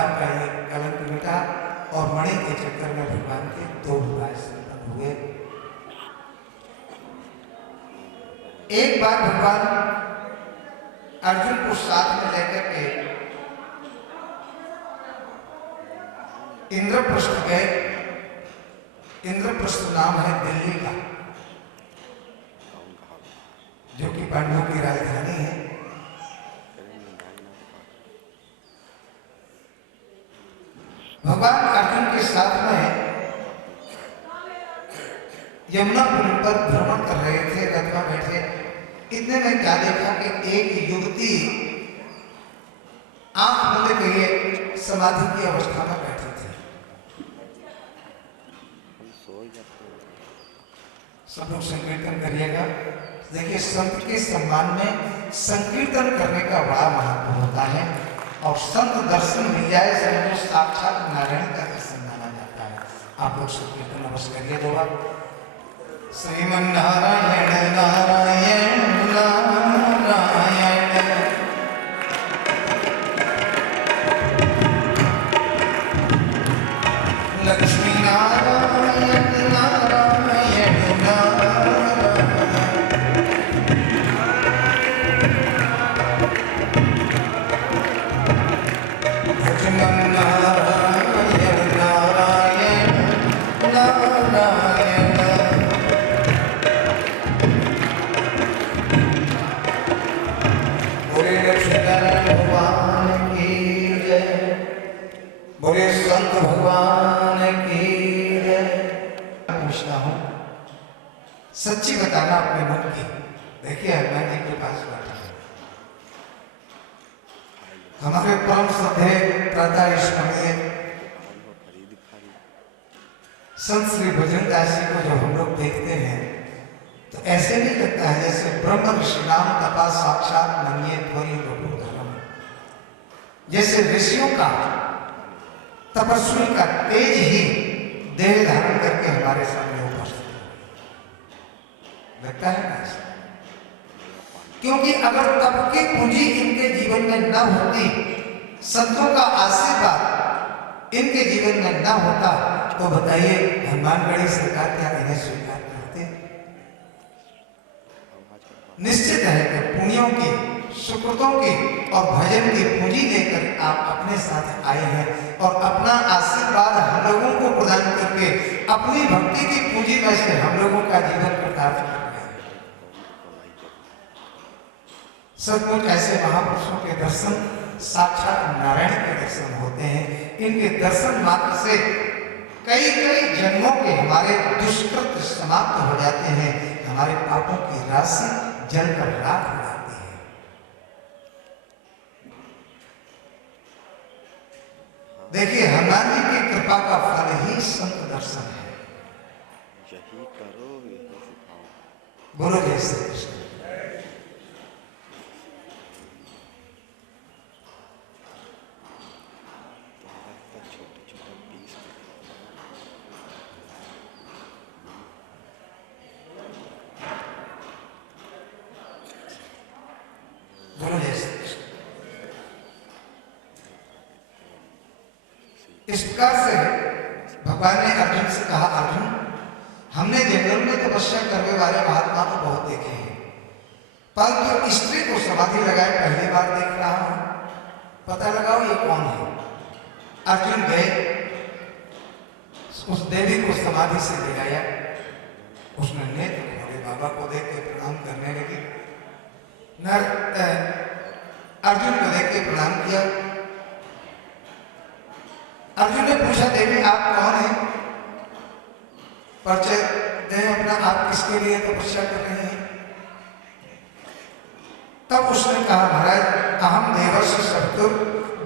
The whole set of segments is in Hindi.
भगवान का ये कलंक मिटा और मणि के चक्कर में भगवान के 2 विवाह संपन्न हुए। एक बार भगवान अर्जुन को साथ में लेकर के इंद्रप्रस्थ गए। इंद्रप्रस्थ नाम है दिल्ली का, जो कि पांडवों की राजधानी है। भगवान अर्जुन के साथ में यमुना पुल पर भ्रमण कर रहे थे, रथ में बैठे। इतने में क्या देखा कि एक युवती आंख बंद किए समाधि की अवस्था में बैठी थी। सब लोग संकीर्तन करिएगा। देखिए, संत के सम्मान में संकीर्तन करने का बड़ा महत्व होता है और संत दर्शन मिल जाए समझो साक्षात नारायण का दर्शन माना जाता है। आप लोग संकीर्तन अवश्य करिए। दो बार श्रीमन नारायण नारायण नारायण, लक्ष्मी नारायण नारायण नारायण, लक्ष्मण नारायण नारायण नारायण, बोले लक्ष्मीनारायण भगवान की जय, बोले संत भगवान की जय। पूछता हूँ, सच्ची बताना अपने मन की। देखिए, हनुमान जी के पास बैठा है हमारे परम श्रद्धेय प्रातः स्मरणीय संत श्री भजनदास जी को जब हम लोग देखते हैं तो ऐसे नहीं लगता है जैसे ब्रह्म ऋषि नाम तपा साक्षात नन्ये ध्वनि धर्म, जैसे ऋषियों का तपस्वी का तेज ही देह धारण करके हमारे सामने उपस्थित लगता है ना। क्योंकि अगर तप की पूंजी इनके जीवन में न होती, संतों का आशीर्वाद इनके जीवन में न होता, तो बताइए हनुमानगढ़ी सरकार क्या इन्हें स्वीकार करते? निश्चित है कि पुण्यों की, सुकृतों की और भजन की पूंजी लेकर आप अपने साथ आए हैं और अपना आशीर्वाद हम लोगों को प्रदान करके अपनी भक्ति की पूंजी में से हम लोगों का जीवन प्रताप कर रहे हैं। सचमुच ऐसे महापुरुषों के दर्शन साक्षात नारायण के दर्शन होते हैं। इनके दर्शन मात्र से कई कई जन्मों के हमारे दुष्कृत समाप्त हो जाते हैं, हमारे पापों की राशि जलकर राख हो जाती है। देखिए, हनुमान जी की कृपा का फल ही संत दर्शन है। यही करो यही सिखाओ। बोलो जय श्री कृष्ण। इस प्रकार से भगवान ने अर्जुन से कहा, अर्जुन, हमने जंगल में तपस्या करने वाले महात्मा को बहुत देखे हैं, परंतु तो स्त्री को समाधि लगाए पहली बार देख रहा हूं, पता लगाओ ये कौन है। अर्जुन गए, उस देवी को समाधि से जगाया। उसने नेत्र खोले, बाबा को देख के प्रणाम करने लगी। अर्जुन को देख के प्रणाम किया। अर्जुन ने पूछा, देवी आप कौन हैं? परिचय दें अपना, आप किसके लिए तपस्या कर रहे हैं? तब उसने कहा, महाराज अहम देवस्य शत्रु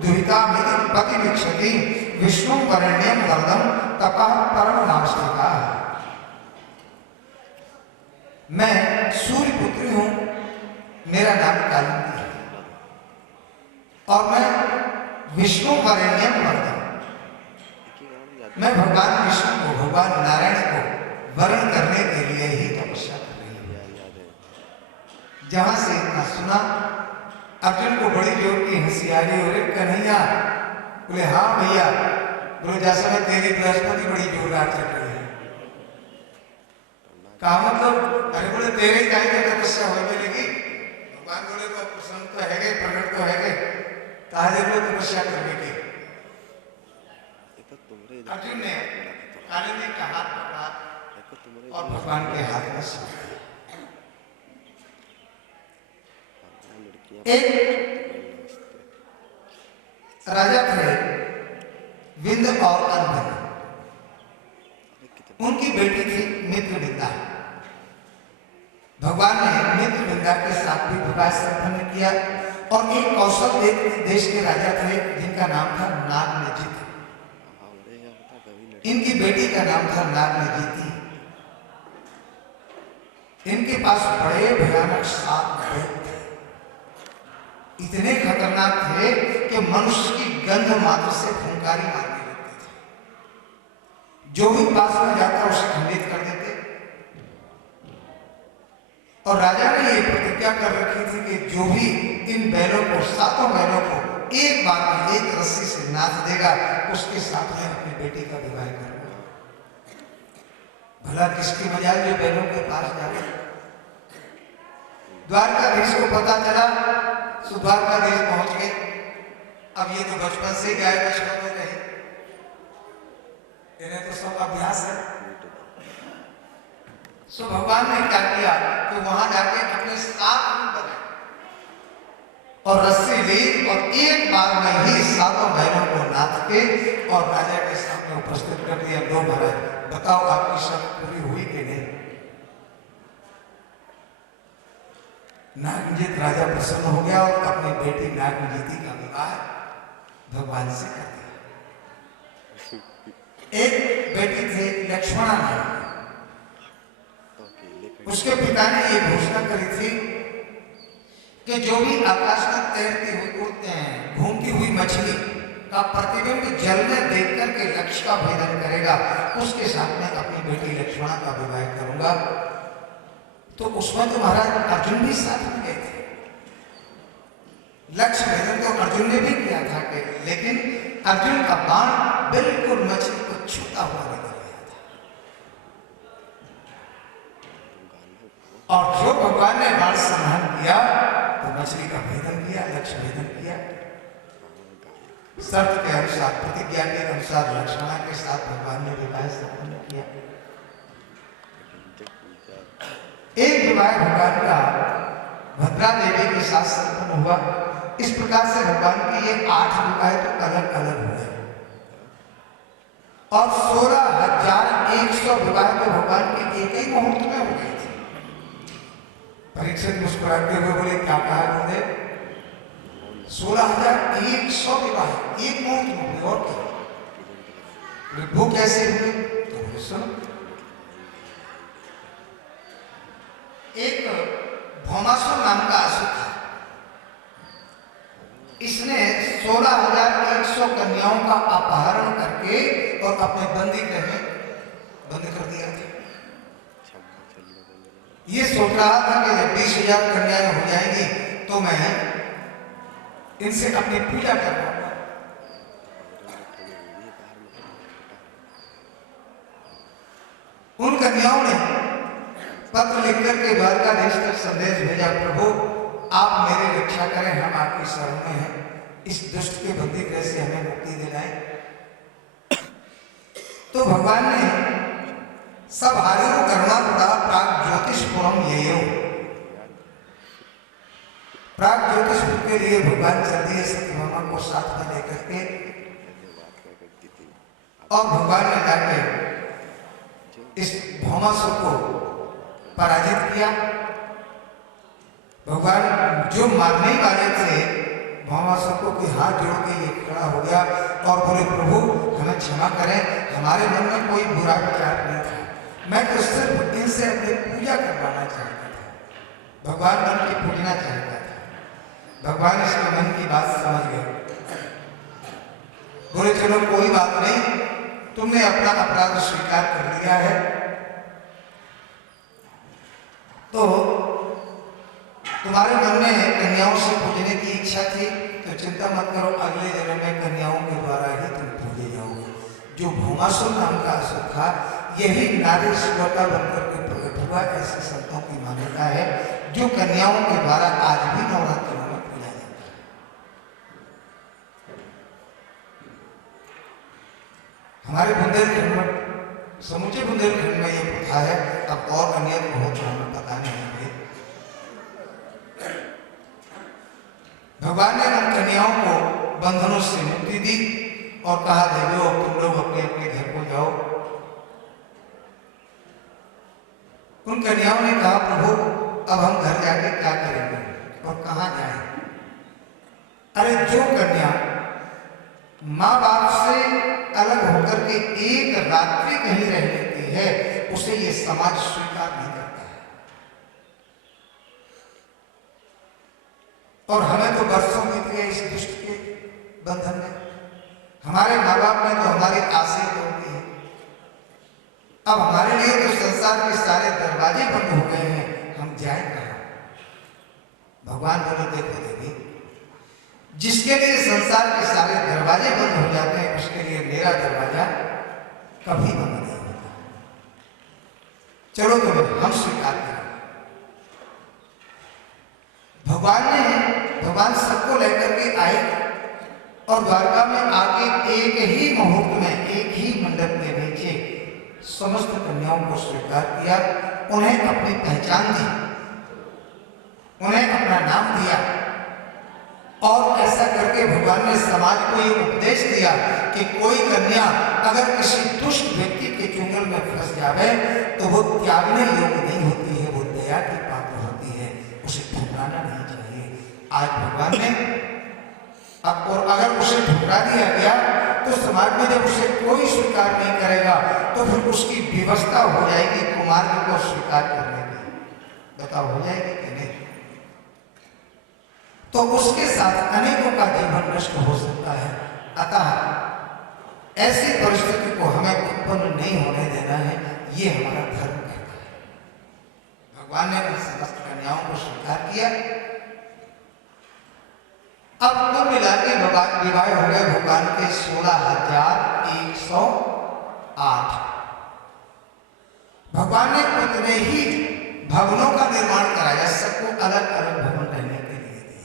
दुहिता मिति पति विक्षति विष्णु वरेण्यम वरदम तपः परम नास्तिका। मैं सूर्य पुत्री हूं, मेरा नाम कालिंदी है और मैं विष्णु वरेण्यम वरदम, मैं भगवान विष्णु को, भगवान नारायण को वरण करने के लिए ही तपस्या कर रही हूं। जहां से इतना सुना, अर्जुन को बड़ी जोर की हंसी आ गई। और कन्हैया बोले हाँ भैया, बोले जैसे में तेरी बृहस्पति बड़ी जोरदार चल रही है। कहा मतलब? अरे बोले तेरे काहे की तपस्या हो मिलेगी। भगवान बोले तो प्रसन्न तो है गए, प्रकट तो है गए, कहा जरूर तपस्या करने की। अर्जुन ने कालिंदी का हाथ पकड़ा और भगवान के हाथ में सौंप दिया। एक राजा थे विंध्य और अनभिन्न, उनकी बेटी थी मित्रविंदा। भगवान ने मित्रविंदा के साथ भी विवाह संपन्न किया और एक कौशल देश के राजा थे जिनका नाम था नागनेजित। इनकी बेटी का नाम था नागनेजिती। इनके पास बड़े भयानक सात दैत्य थे, इतने खतरनाक थे कि मनुष्य की गंध मात्र से फुंकारी मारने लगते थे। जो भी पास में जाता उसे खंडित कर देते। और राजा ने यह प्रतिज्ञा कर रखी थी कि जो भी इन बैलों को, सातों बैलों को एक बार में एक रस्सी से नाथ देगा, उसके साथ में अपनी बेटी का विवाह करूंगा। भला किसकी मजाल जो बैलों के पास जाए। द्वारकाधीश को पता चला, सो द्वारकाधीश पहुंच गए। अब ये तो बचपन से गाय बछड़ा में रहे, इन्हें तो सब अभ्यास है। सो भगवान ने क्या किया कि वहां जाके अपने सात रूप बनाए और रस्सी ली और एक बार में ही सातों बहनों को नाथ के और राजा के सामने उपस्थित कर दिया। लो महाराज, बताओ आपकी शर्त पूरी हुई कि नहीं। नागनेजित राजा प्रसन्न हो गया और अपनी बेटी नागनेजिती का विवाह भगवान से कर दिया। एक बेटी थी लक्ष्मणा नाम, उसके पिता ने ये घोषणा करी थी कि जो भी आकाश में तैरती हुई घूमती हुई मछली का प्रतिबिंब जल में देख करके लक्ष्य का भेदन करेगा, उसके साथ में अपनी बेटी लक्ष्मणा का विवाह करूंगा। तो उसमें तो महाराज अर्जुन भी साथ में गए थे। लक्ष्य भेदन तो अर्जुन ने भी किया था कि, लेकिन अर्जुन का बाण बिल्कुल मछली को छूता हुआ निकल गया था। और जो भगवान ने बाण संधान किया तो मछली का भेदन किया, लक्ष्य भेदन किया। शर्त के अनुसार, प्रतिज्ञा के अनुसार लक्ष्मणा के साथ भगवान ने विवाह संपन्न किया। एक विवाह भगवान का भद्रा देवी के साथ संपन्न हुआ। इस प्रकार से भगवान की ये 8 विवाह तो अलग अलग हुए और 16,100 विवाह तो भगवान के एक ही मुहूर्त में हो गए थे। परीक्षित मुस्कुराते हुए बोले, क्या कहा तुमने? 16,100 विवाह एक मुहूर्त में हुए। और क्या वो कैसे हुए? तो सुनो, एक भौमासुर नाम का असुर था। इसने 16,100 कन्याओं का अपहरण करके और अपने बंदी गृह में बंद कर दिया था। ये सोच रहा था कि जब 20,000 कन्याएं हो जाएंगी तो मैं इनसे अपनी पूजा कर पाऊंगा। उन कन्याओं ने पत्र लिखकर के द्वारकाधीश तक संदेश भेजा, प्रभु आप मेरी रक्षा करें, हम आपकी शरण में हैं, इस दुष्ट के बंदी गृह से हमें मुक्ति दिलाएं। तो भगवान ने सब हारियों करुणा पड़ा प्राग ज्योतिषपुरम येयो, प्राग ज्योतिषपुर के लिए भगवान चल दिए सत्यभामा को साथ में लेकर के। और भगवान ने जाकर इस भौमासुर को पराजित किया। भगवान जो मारने वाले थे भौमासुर को कि हाथ जोड़ के ये खड़ा हो गया और बोले, प्रभु हमें क्षमा करें, हमारे मन में कोई बुरा विचार नहीं था, मैं तो सिर्फ इनसे अपनी पूजा करवाना चाहता था। भगवान मन की पूजना चाहता था। भगवान इसके मन की बात समझ गए। बोले, चलो कोई बात नहीं, तुमने अपना अपराध स्वीकार कर लिया है तो तुम्हारे मन में कन्याओं से पूजने की इच्छा थी, तो तो चिंता मत करो, अगले जन्म में कन्याओं के द्वारा ही तुम पूजे जाओगे। जो भौमासुर नाम का असुर था, यही नारी सुवर्ण बनकर के प्रकट हुआ, ऐसे संतों की मान्यता है, जो कन्याओं के द्वारा आज भी नवरात्रों में पूजा जाता है। हमारे बुंदेलखंड में, समूचे बुंदेलखंड में ये प्रथा है। अब और अन्य बहुत हमें पता नहीं है। भगवान ने उन कन्याओं को बंधनों से मुक्ति दी और कहा, देवियों अब तुम लोग अपने अपने घर को जाओ। उन कन्याओं ने कहा, प्रभु अब हम घर जाके क्या करेंगे और कहाँ जाएं? अरे जो कन्या माँ बाप से अलग होकर के एक रात्रि कहीं रह लेती है, उसे ये समाज स्वीकार नहीं करता है। और हमें तो वर्षों बीत गए इस दुष्ट के बंधन में। हमारे माँ बाप ने तो हमारी आसें तोड़ दी है। अब हमारे लिए तो संसार के सारे दरवाजे बंद हो गए हैं, हम जाए कहाँ? भगवान बोले, देखो देवी, जिसके लिए संसार के सारे दरवाजे बंद हो जाते हैं, उसके लिए मेरा दरवाजा कभी बंद नहीं होता। चलो तो हम स्वीकार करें। भगवान सबको लेकर के आए और द्वारका में आके एक ही मुहूर्त में, एक ही मंडप के नीचे समस्त कन्याओं को स्वीकार किया, उन्हें अपनी पहचान दी, उन्हें अपना नाम दिया। और ऐसा करके भगवान ने समाज को ये उपदेश दिया कि कोई कन्या अगर किसी दुष्ट व्यक्ति के चुंगल में फंस जावे तो वो त्यागने योग्य नहीं होती है, वो दया की पात्र होती है, उसे ठुकराना नहीं चाहिए। आज भगवान ने और अगर उसे ठुकरा दिया गया तो समाज में जब उसे कोई स्वीकार नहीं करेगा तो फिर उसकी व्यवस्था हो जाएगी कुमार को स्वीकार करने की। बताओ हो जाएगी कि नहीं? तो उसके साथ अनेकों का जीवन नष्ट हो सकता है। अतः ऐसी परिस्थिति को हमें उत्पन्न नहीं होने देना है, ये हमारा धर्म कहता है। भगवान ने उन समस्त कन्याओं को स्वीकार किया। अब कुल मिला के विवाह हो गए भगवान के 16,108। भगवान ने उतने ही भवनों का निर्माण कराया, सबको अलग अलग भवन रहने के लिए दिए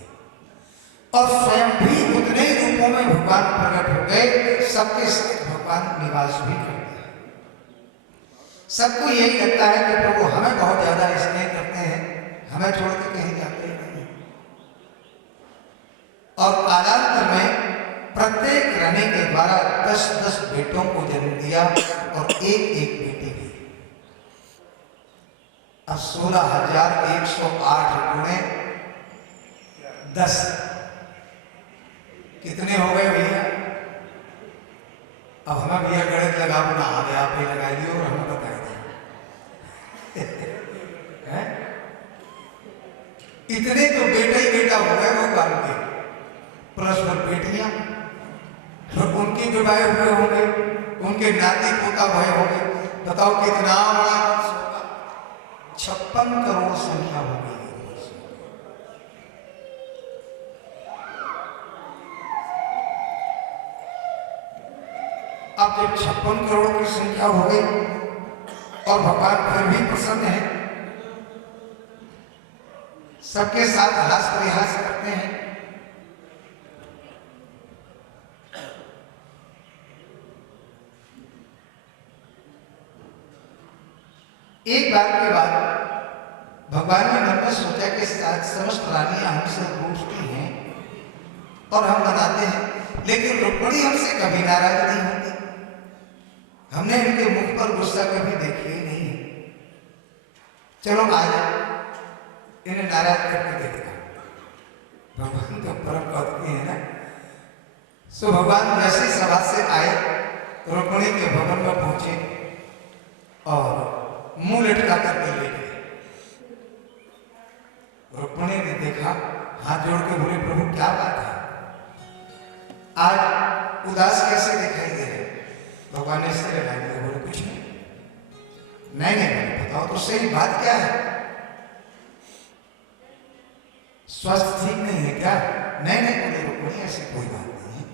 और स्वयं भी उतने ही रूपों में भगवान प्रकट हो गए, सबके साथ भगवान निवास भी कर दिया। सबको यही लगता है कि प्रभु हमें बहुत ज्यादा स्नेह करते हैं, हमें छोड़ के कहीं जाते ही नहीं। और कालांतर में प्रत्येक रानी के द्वारा 10-10 बेटों को जन्म दिया और एक बेटी भी। अब 16,108 गुणे 10 कितने हो गए भैया? अब हमें भैया गणित लगा ना आगे आप ही लगा लियो और हमें बता दें। इतने तो बेटा ही बेटा हो गए भगवान के, प्लस पर बेटियां, फिर उनके विवाह हुए होंगे, उनके नाती पोता भय होंगे। बताओ कितना बड़ा 56 करोड़ संख्या हो गई। अब जब 56 करोड़ की संख्या हो गई और भगवान फिर भी प्रसन्न है, सबके साथ हास परिहास करते हैं। एक बार के बाद भगवान ने मन में सोचा कि समस्त रानियां हमसे रूठती हैं और हम मनाते हैं, लेकिन रुक्मिणी हमसे कभी नाराज नहीं होती। हमने इनके मुख पर गुस्सा कभी देखी ही नहीं है। चलो आज इन्हें नाराज करके देखता। भगवान तो परम भक्ति है ना। सो भगवान जैसे सभा से आए, रुक्मिणी के भवन में पहुंचे और मुंह लटका करके ले गए। रुक्मिणी ने देखा, हाथ जोड़ के बोले, प्रभु क्या बात है, आज उदास कैसे दिखाई दे रहे? भगवान ने सिर हिला दिया, बोले कुछ नहीं। नहीं बताओ तो सही, बात क्या है? स्वास्थ्य ठीक नहीं है क्या? नहीं नहीं बोले रुक्मिणी, ऐसी कोई बात नहीं है,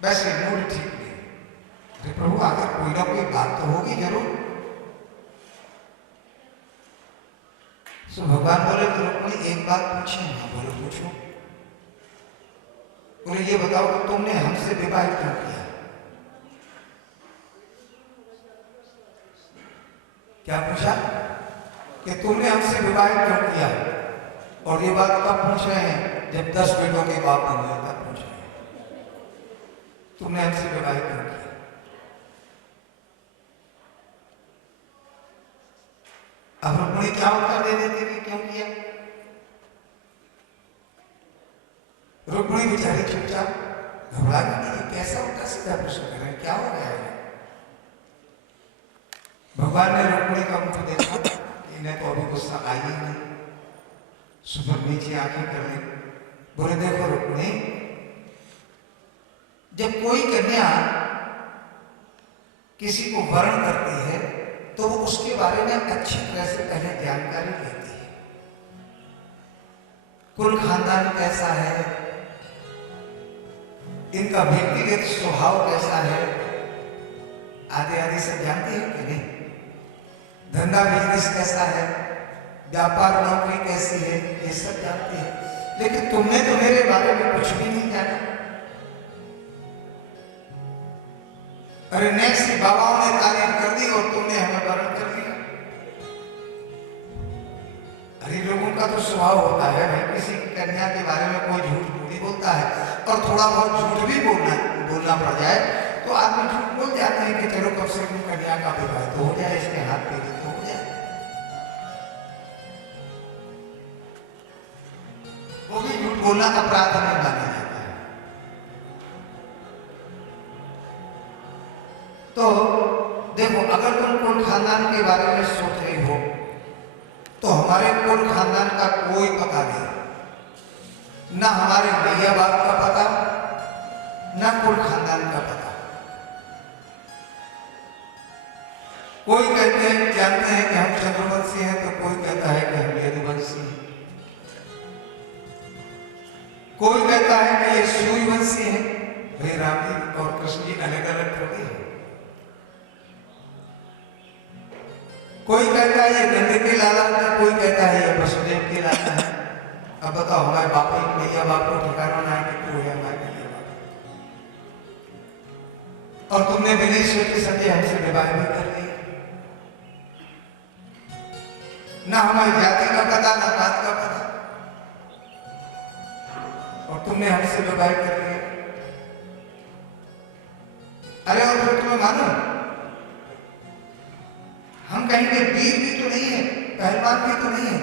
वैसे मूड ठीक नहीं। अरे प्रभु आखिर कोई ना कोई बात तो होगी जरूर। तो भगवान बोले तो रुक्मिणी एक बात पूछे। हाँ बोले पूछो। बोले ये बताओ कि तुमने हमसे विवाह क्यों किया? क्या पूछा? कि तुमने हमसे विवाह क्यों किया? और ये बात कब पूछ रहे हैं? जब 10 बेटों के बाप बन गए तब पूछ रहे हैं, तुमने हमसे विवाह क्यों किया? अब रुक्मिणी क्या उत्तर दे देती कि क्यों किया? रुक्मिणी बेचारी चुपचाप घबरा गई, कैसा उल्टा सीधा प्रश्न कर रहे हैं, क्या हो गया है? भगवान ने रुक्मिणी का मुख देखा, इन्हें तो अभी गुस्सा आई ही नहीं। सुबह नीचे आंखें कर ली, बोले देखो रुक्मिणी, जब कोई कन्या किसी को वर्ण करती है तो वो उसके बारे में अच्छी तरह से पहले जानकारी लेती है। कुल खानदान कैसा है, इनका व्यक्तिगत स्वभाव कैसा है, आदि आदि सब जानती है कि नहीं? धंधा बिजनेस कैसा है, व्यापार नौकरी कैसी है, ये सब जानती है। लेकिन तुमने तो मेरे बारे में कुछ भी नहीं जाना। अरे नेक्स्ट बाबाओं ने तारीफ कर दी और तुमने हमें वर्ण कर दिया। अरे लोगों का तो स्वभाव होता है भाई, किसी की कन्या के बारे में कोई झूठ थोड़ी बोलता है, और थोड़ा बहुत झूठ भी बोलना पड़ जाए तो आदमी झूठ बोल जाते हैं कि चलो कब से कन्या का विवाह तो हो जाए, इसके हाथ पे तो हो जाए। वो भी झूठ बोलना अपराध नहीं माना जाता है। तो देखो, अगर तुम कुल खानदान के बारे में सोच रही हो तो हमारे कुल खानदान का कोई पता नहीं, ना हमारे भैया बाप का पता, ना कुल खानदान का पता। कोई कहते हैं जानते हैं कि हम चंद्रवंशी हैं, तो कोई कहता है कि हम यदुवंशी हैं, कोई कहता है कि ये सूर्यवंशी हैं। वे राम जी और कृष्ण जी अलग अलग थोड़ी हैं। कोई कहता है ये नंद के लाला है, कोई कहता है ये वसुदेव के लाला है। अब बताओ, हमारे बाप भैया बाप को ठिकाना ना है कि तू है हमारे भैया बाप, और तुमने बिना सोचे समझे हमसे विवाह भी कर लिया। ना हमारी जाति का पता, ना बात का पता, और तुमने हमसे विवाह कर लिया। अरे और फिर तुम्हें मानो हम कहीं के वीर भी तो नहीं है, पहलवान भी तो नहीं है,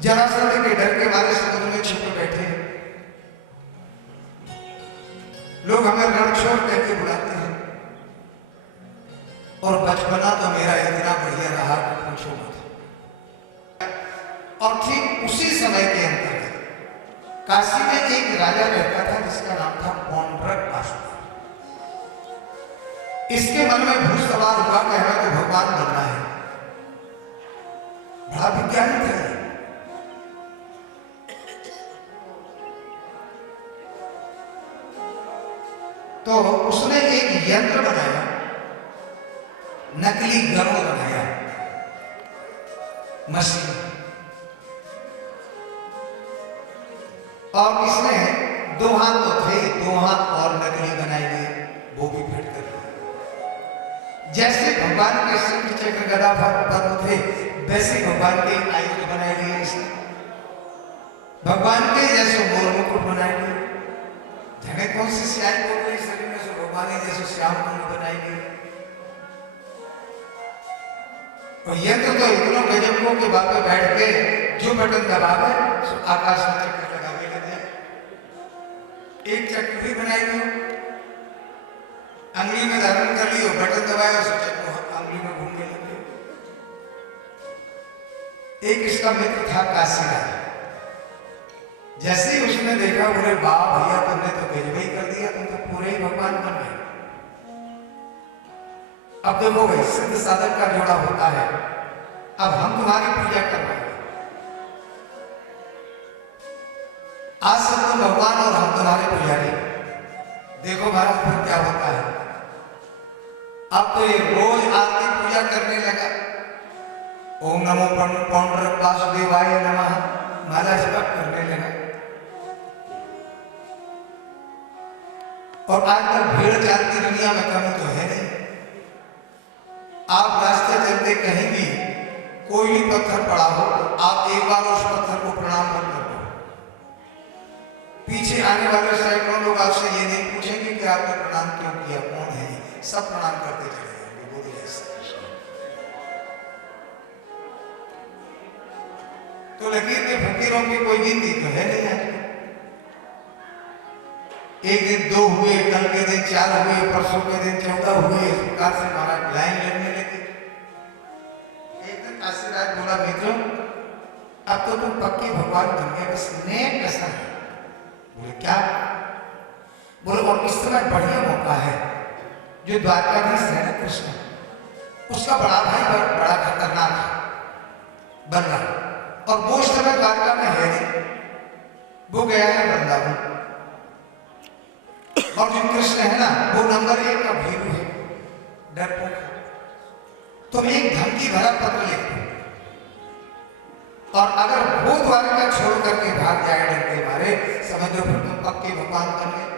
जरासंध के डर के मारे समुद्र में छिपे बैठे हैं। लोग हमें रणछोड़ कह के बुलाते हैं, और बचपना तो मेरा इतना बढ़िया रहा कि पूछो मत। और ठीक उसी समय के अंतर्गत काशी में एक राजा रहता था जिसका नाम था पौंड्रक वासुदेव। इसके मन में भूत सवार हुआ कि हमें तो भगवान बनना है। बड़ा विज्ञानी था। तो उसने एक यंत्र बनाया, नकली गरुड़ बनाया, मशीन, और इसने 2 हाथ तो थे, 2 हाथ और नकली बनाए गए, वो भी फिट कर दिए। जैसे भगवान के शंख चक्र गदा पद्म थे, वैसे भगवान के आयुध बनाए गए इसने। भगवान के जैसे मोर मुकुट बनाए गए। जगह कौन सी स्याही बोल रही शरीर में, सो भगवान जैसे श्याम कुंड बनाए गए। और यंत्र तो इतना गजब को के बाप पे बैठ के जो बटन दबावे सो आकाश में चक्कर लगावे लग जाए। एक चक्र भी बनाई गई, अंगुली में धारण कर लियो, बटन दबाया सो चक्र अंगुली में घूमने लगे। एक इसका मित्र था काशीराज। जैसे ही उसने देखा, बोले वाह भैया तुमने तो गजब ही कर दिया, तुम तो पूरे ही भगवान बन गए। अब देखो भाई, सिद्ध साधक का जोड़ा होता है, अब हम तुम्हारी पूजा करवाएंगे। आज से तुम भगवान और हम तुम्हारे पुजारी। देखो महाराज फिर क्या होता है। अब तो ये रोज आरती पूजा करने लगा। ओम नमो पौंडर वासुदेवाय नमः माला जप करने लगा। और आजकल भीड़ चालती दुनिया में कमी तो है नहीं। आप रास्ते चलते कहीं भी कोई भी पत्थर पड़ा हो, आप एक बार उस पत्थर को प्रणाम कर दो। पीछे आने वाले सैकड़ों लोग आपसे ये नहीं पूछेंगे कि आपने प्रणाम क्यों किया, कौन है, सब प्रणाम करते चले जाएंगे। बोलिए तो लकीर के फकीरों की कोई गिनती तो है नहीं आजकल। एक दिन 2 हुए, कल के दिन 4 हुए, परसों के दिन 14 हुए। इस प्रकार से हमारा लाइन लगने लगी। एक दिन काशीराज बोला, मित्रों अब तो तुम पक्के भगवान बन गए, बस नेक कसर है। बोले क्या? बोले और इस समय बढ़िया मौका है। जो द्वारकाधीश है ना कृष्ण, उसका बड़ा भाई बड़ा खतरनाक बन रहा, और वो उस समय द्वारका में है नहीं, वो गया है वृंदावन। और जो कृष्ण है ना, वो नंबर 1 का भीरू है, डरपोक है। तुम एक धमकी भरा पत्र लिख दो, और अगर वो द्वारका छोड़ करके भाग जाए डर के मारे, समझो फिर तुम पक्के भगवान बन गए।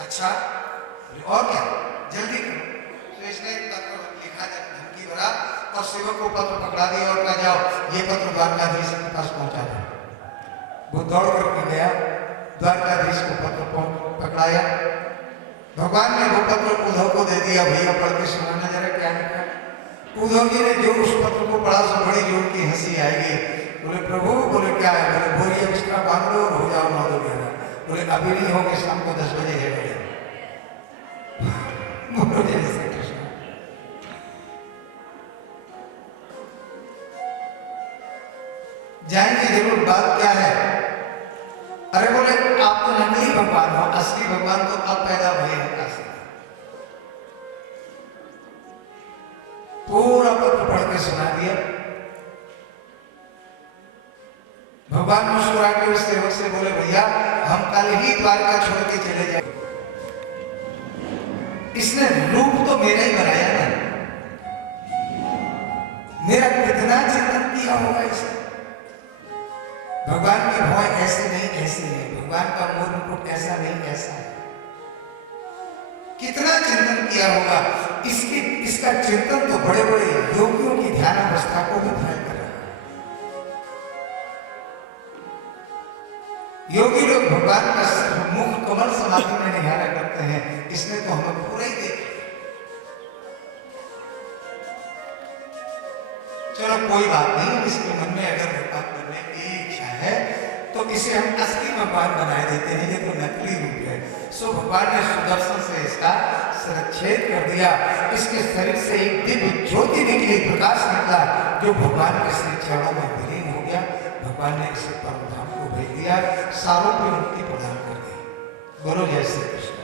अच्छा और क्या, जल्दी करो। तो इसने एक पत्र लिखा, धमकी भरा, और सेवक को पत्र पकड़ा दिया और कहा जाओ ये पत्र द्वारकाधीश के पास पहुंचा दो। वो दौड़ करके गया, द्वारकाधीश को पत्र पकड़ाया। भगवान ने वो पत्र उद्धव को दे दिया, भैया पढ़ के सुनाना जरा क्या लिखा। उद्धव जी ने जो उस पत्र को पढ़ा सो बड़ी जोर की हंसी आएगी। बोले प्रभु, बोले क्या है? बोले बोरिया बिस्तर बांध लो और हो जाओ 9-11। बोले अभी नहीं होगे, शाम को 10 बजे है। बोलो जय श्री कृष्ण। जाएंगे जरूर, बात क्या है? अरे बोले आप तो नकली भगवान हो, असली भगवान तो अब पैदा हुए हैं काशी। पूरा पत्र पढ़ के सुना दिया। भगवान मुस्कुरा के उस सेवक से बोले भैया हम कल ही द्वारका छोड़ के चले जाए। इसने रूप तो मेरा ही बनाया ना, मेरा कितना चिंतन किया होगा इसने। भगवान की भौं ऐसे नहीं ऐसे नहीं, भगवान का मोर मुकुट ऐसा नहीं ऐसा है। कितना चिंतन किया होगा। इसका चिंतन तो बड़े बड़े योगियों की ध्यान अवस्था को भी ध्यान कर रहा है। योगी लोग भगवान का मुख कमल समाधि में निहारा करते हैं, इसने तो हमें पूरा ही देखा। चलो कोई बात नहीं, इसके मन में अगर भगवान करने की इच्छा है तो इसे हम असली भगवान बनाए देते हैं। ये तो नकली रूप है। सो भगवान ने सुदर्शन से इसका शिरच्छेद कर दिया। इसके शरीर से एक दिव्य ज्योति निकली, प्रकाश निकला, जो भगवान के श्री चरणों में विलीन हो गया। भगवान ने इसे परमधाम को भेज दिया, सारों की मुक्ति प्रदान कर दी। बोलो जय श्री कृष्ण।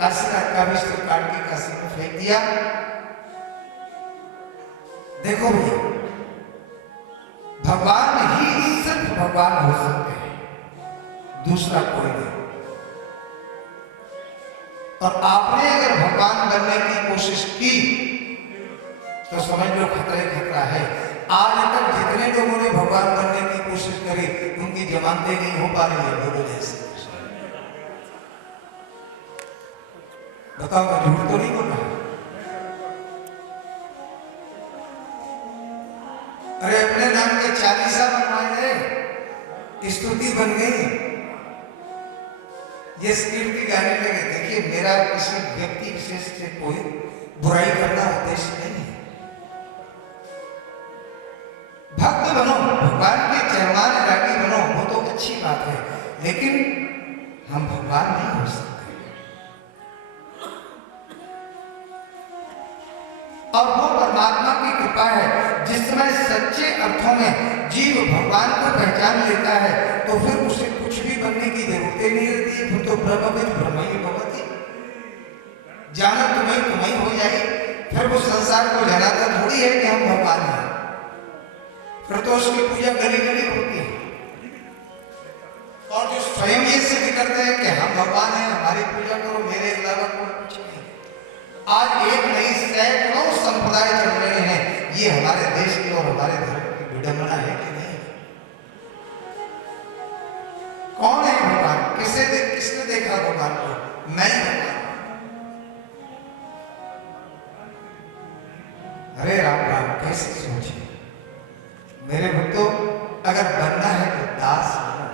काशीनाथ का भी सिर काट के काशी में फेंक दिया। देखो भैया, भगवान ही सिर्फ भगवान हो सकते हैं, दूसरा कोई नहीं। और आपने अगर भगवान बनने की कोशिश की तो समझ लो खतरा है। आज तक जितने लोगों ने भगवान बनने की कोशिश करी उनकी जमानतें नहीं हो पा रही है। बोलो जैसे बताओ, मैं झूठ तो नहीं बोल रहा। अरे अपने नाम के 40 बनवाए गए, स्तुति बन गई, ये कीर्ति गाने लगे। देखिए मेरा किसी व्यक्ति विशेष से कोई बुराई करना उद्देश्य नहीं है। भक्त बनो, भगवान के चरणानुरागी बनो, वो तो अच्छी बात है, लेकिन हम भगवान नहीं हो सकते। और वो परमात्मा की कृपा है। जिस समय सच्चे अर्थों में जीव भगवान को पहचान लेता है तो फिर उसे कुछ भी बनने की जरूरत नहीं रहती है। फिर तो ब्रह्मविद ब्रह्म ही भगवती, जाना तुम्हें हो जाए। फिर वो संसार को जनाता थोड़ी है कि हम भगवान हैं। फिर तो उसकी पूजा गली गली होती है। भगवान है, हमारी पूजा करो, मेरे अलावा कोई कुछ नहीं। आज एक नहीं सैकड़ों संप्रदाय चल रहे हैं। ये हमारे देश की और हमारे धर्म की विडंबना है कि नहीं? कौन है भगवान? किसने देखा भगवान को? मैं ही भगवान। अरे राम राम, कैसे सोचे मेरे भक्तों, अगर बनना है तो दास बनो।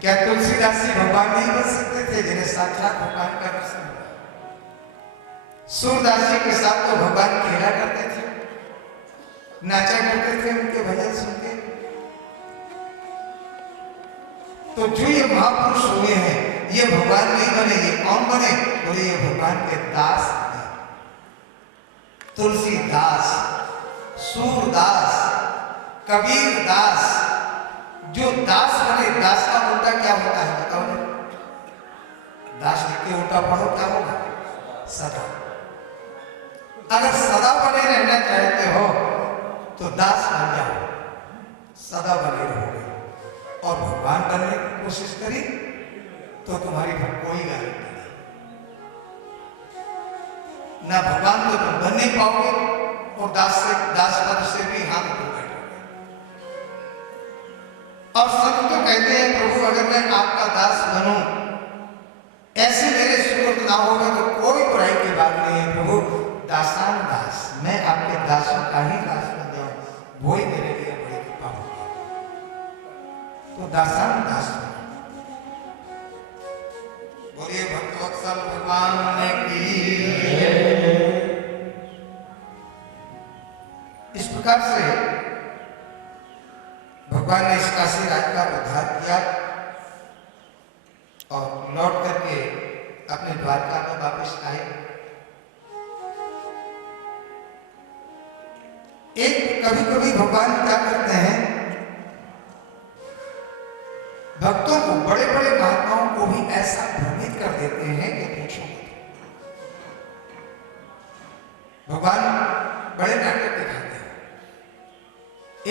क्या तुलसीदास जी भगवान नहीं बन सकते थे जिन्हें साक्षात भगवान का दर्शन हुआ? सूरदास जी के साथ तो भगवान खेला करते थे, नाचा करते थे उनके भजन सुन के। तो जो ये महापुरुष हुए हैं, ये भगवान नहीं बने, ये कौन बने? बोले ये भगवान के दास बने। तुलसीदास, सूरदास, कबीर दास। जो दास बने, दास का उल्टा क्या होता है बताओ ना? दास लिख के उल्टा पढ़ो, क्या होगा? सदा। अगर सदा बने रहना चाहते हो तो दास बन जाओ, सदा बने रहोगे। और भगवान बनने की कोशिश करी तो तुम्हारी कोई गारंटी नहीं। ना भगवान तो तुम बन नहीं पाओगे और दास पद से भी हाथ धो बैठोगे। और सब तो कहते हैं प्रभु अगर मैं आपका दास बनूं, ऐसे मेरे सुकृत ना होगा तो कोई बुराई की बात नहीं है प्रभु। दासान दास, मैं आपके दासों का ही दास बन जाऊं, वो ही मेरे लिए बड़ी कृपा होगी। तो दासान दास बोलिए भक्तवत्सल भगवान की। इस प्रकार से भगवान ने इस काशी राज का उद्धार किया और लौट करके अपने द्वारका में वापस आए। एक कभी कभी भगवान क्या करते हैं, भक्तों को, बड़े बड़े महात्माओं को भी ऐसा भ्रमित कर देते हैं कि पूछो मत। भगवान बड़े नाटक दिखाते हैं।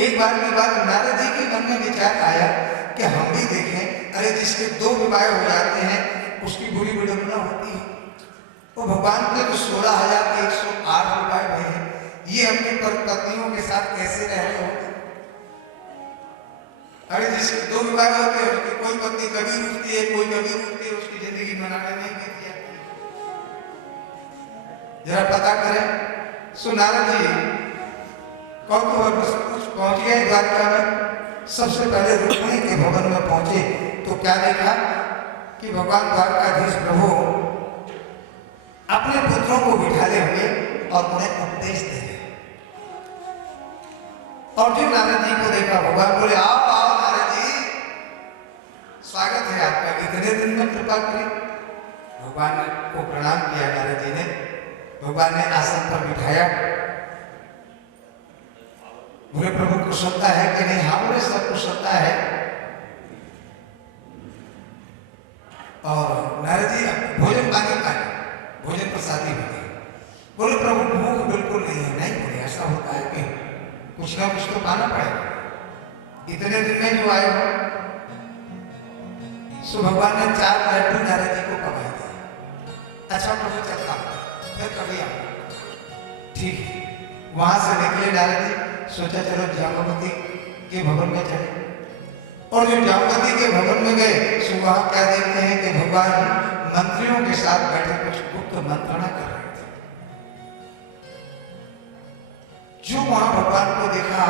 एक बार की बात, नारद जी के मन में विचार आया कि हम भी देखें, अरे जिसके 2 विवाह हो जाते हैं उसकी बुरी विडंबना होती है। वो भगवान के तो 16,108 विवाह भए हैं, ये अपनी पत्नियों के साथ कैसे रह रहे होंगे? अरे जिसके 2 विवाह होते हैं उसकी कोई पत्नी कभी रुकती है, कोई कभी रुकती है, उसकी जिंदगी मनाने नहीं बीत जाती। जरा पता करें। सो नारद जी कुछ पहुंच गए द्वारका में। सबसे पहले रुक्मिणी के भवन में पहुंचे तो क्या देखा कि भगवान द्वारकाधीश प्रभु अपने पुत्रों को बिठाले हुए और उन्हें उपदेश दे रहे। और फिर नारद जी को देखा, भगवान बोले आओ आओ नारद जी, स्वागत है आपका, इतने दिन में कृपा करी। भगवान को प्रणाम किया नारद जी ने। भगवान ने आसन पर बिठाया। बोले प्रभु कुशलता है कि नहीं? हाँ बोले सब कुशलता है। और नारद जी भोजन पानी पाए, भोजन प्रसादी हो गई। बोले प्रभु भूख बिल्कुल नहीं है। नहीं बोले ऐसा होता है कि कुछ ना कुछ तो पाना पड़ेगा, इतने दिन में जो आए हो। सो भगवान ने 4 लड्डू नारद जी को पका दिया। अच्छा प्रभु चलता फिर कभी आओ। ठीक है, वहां से निकले नारद जी। सोचा चलो जामवती के भवन में चले। और जो जामवती के भवन में गए सो वहां क्या देखते हैं कि भगवान मंत्रियों के साथ बैठे कुछ गुप्त मंत्रणा कर रहे थे। जो वहां भगवान को देखा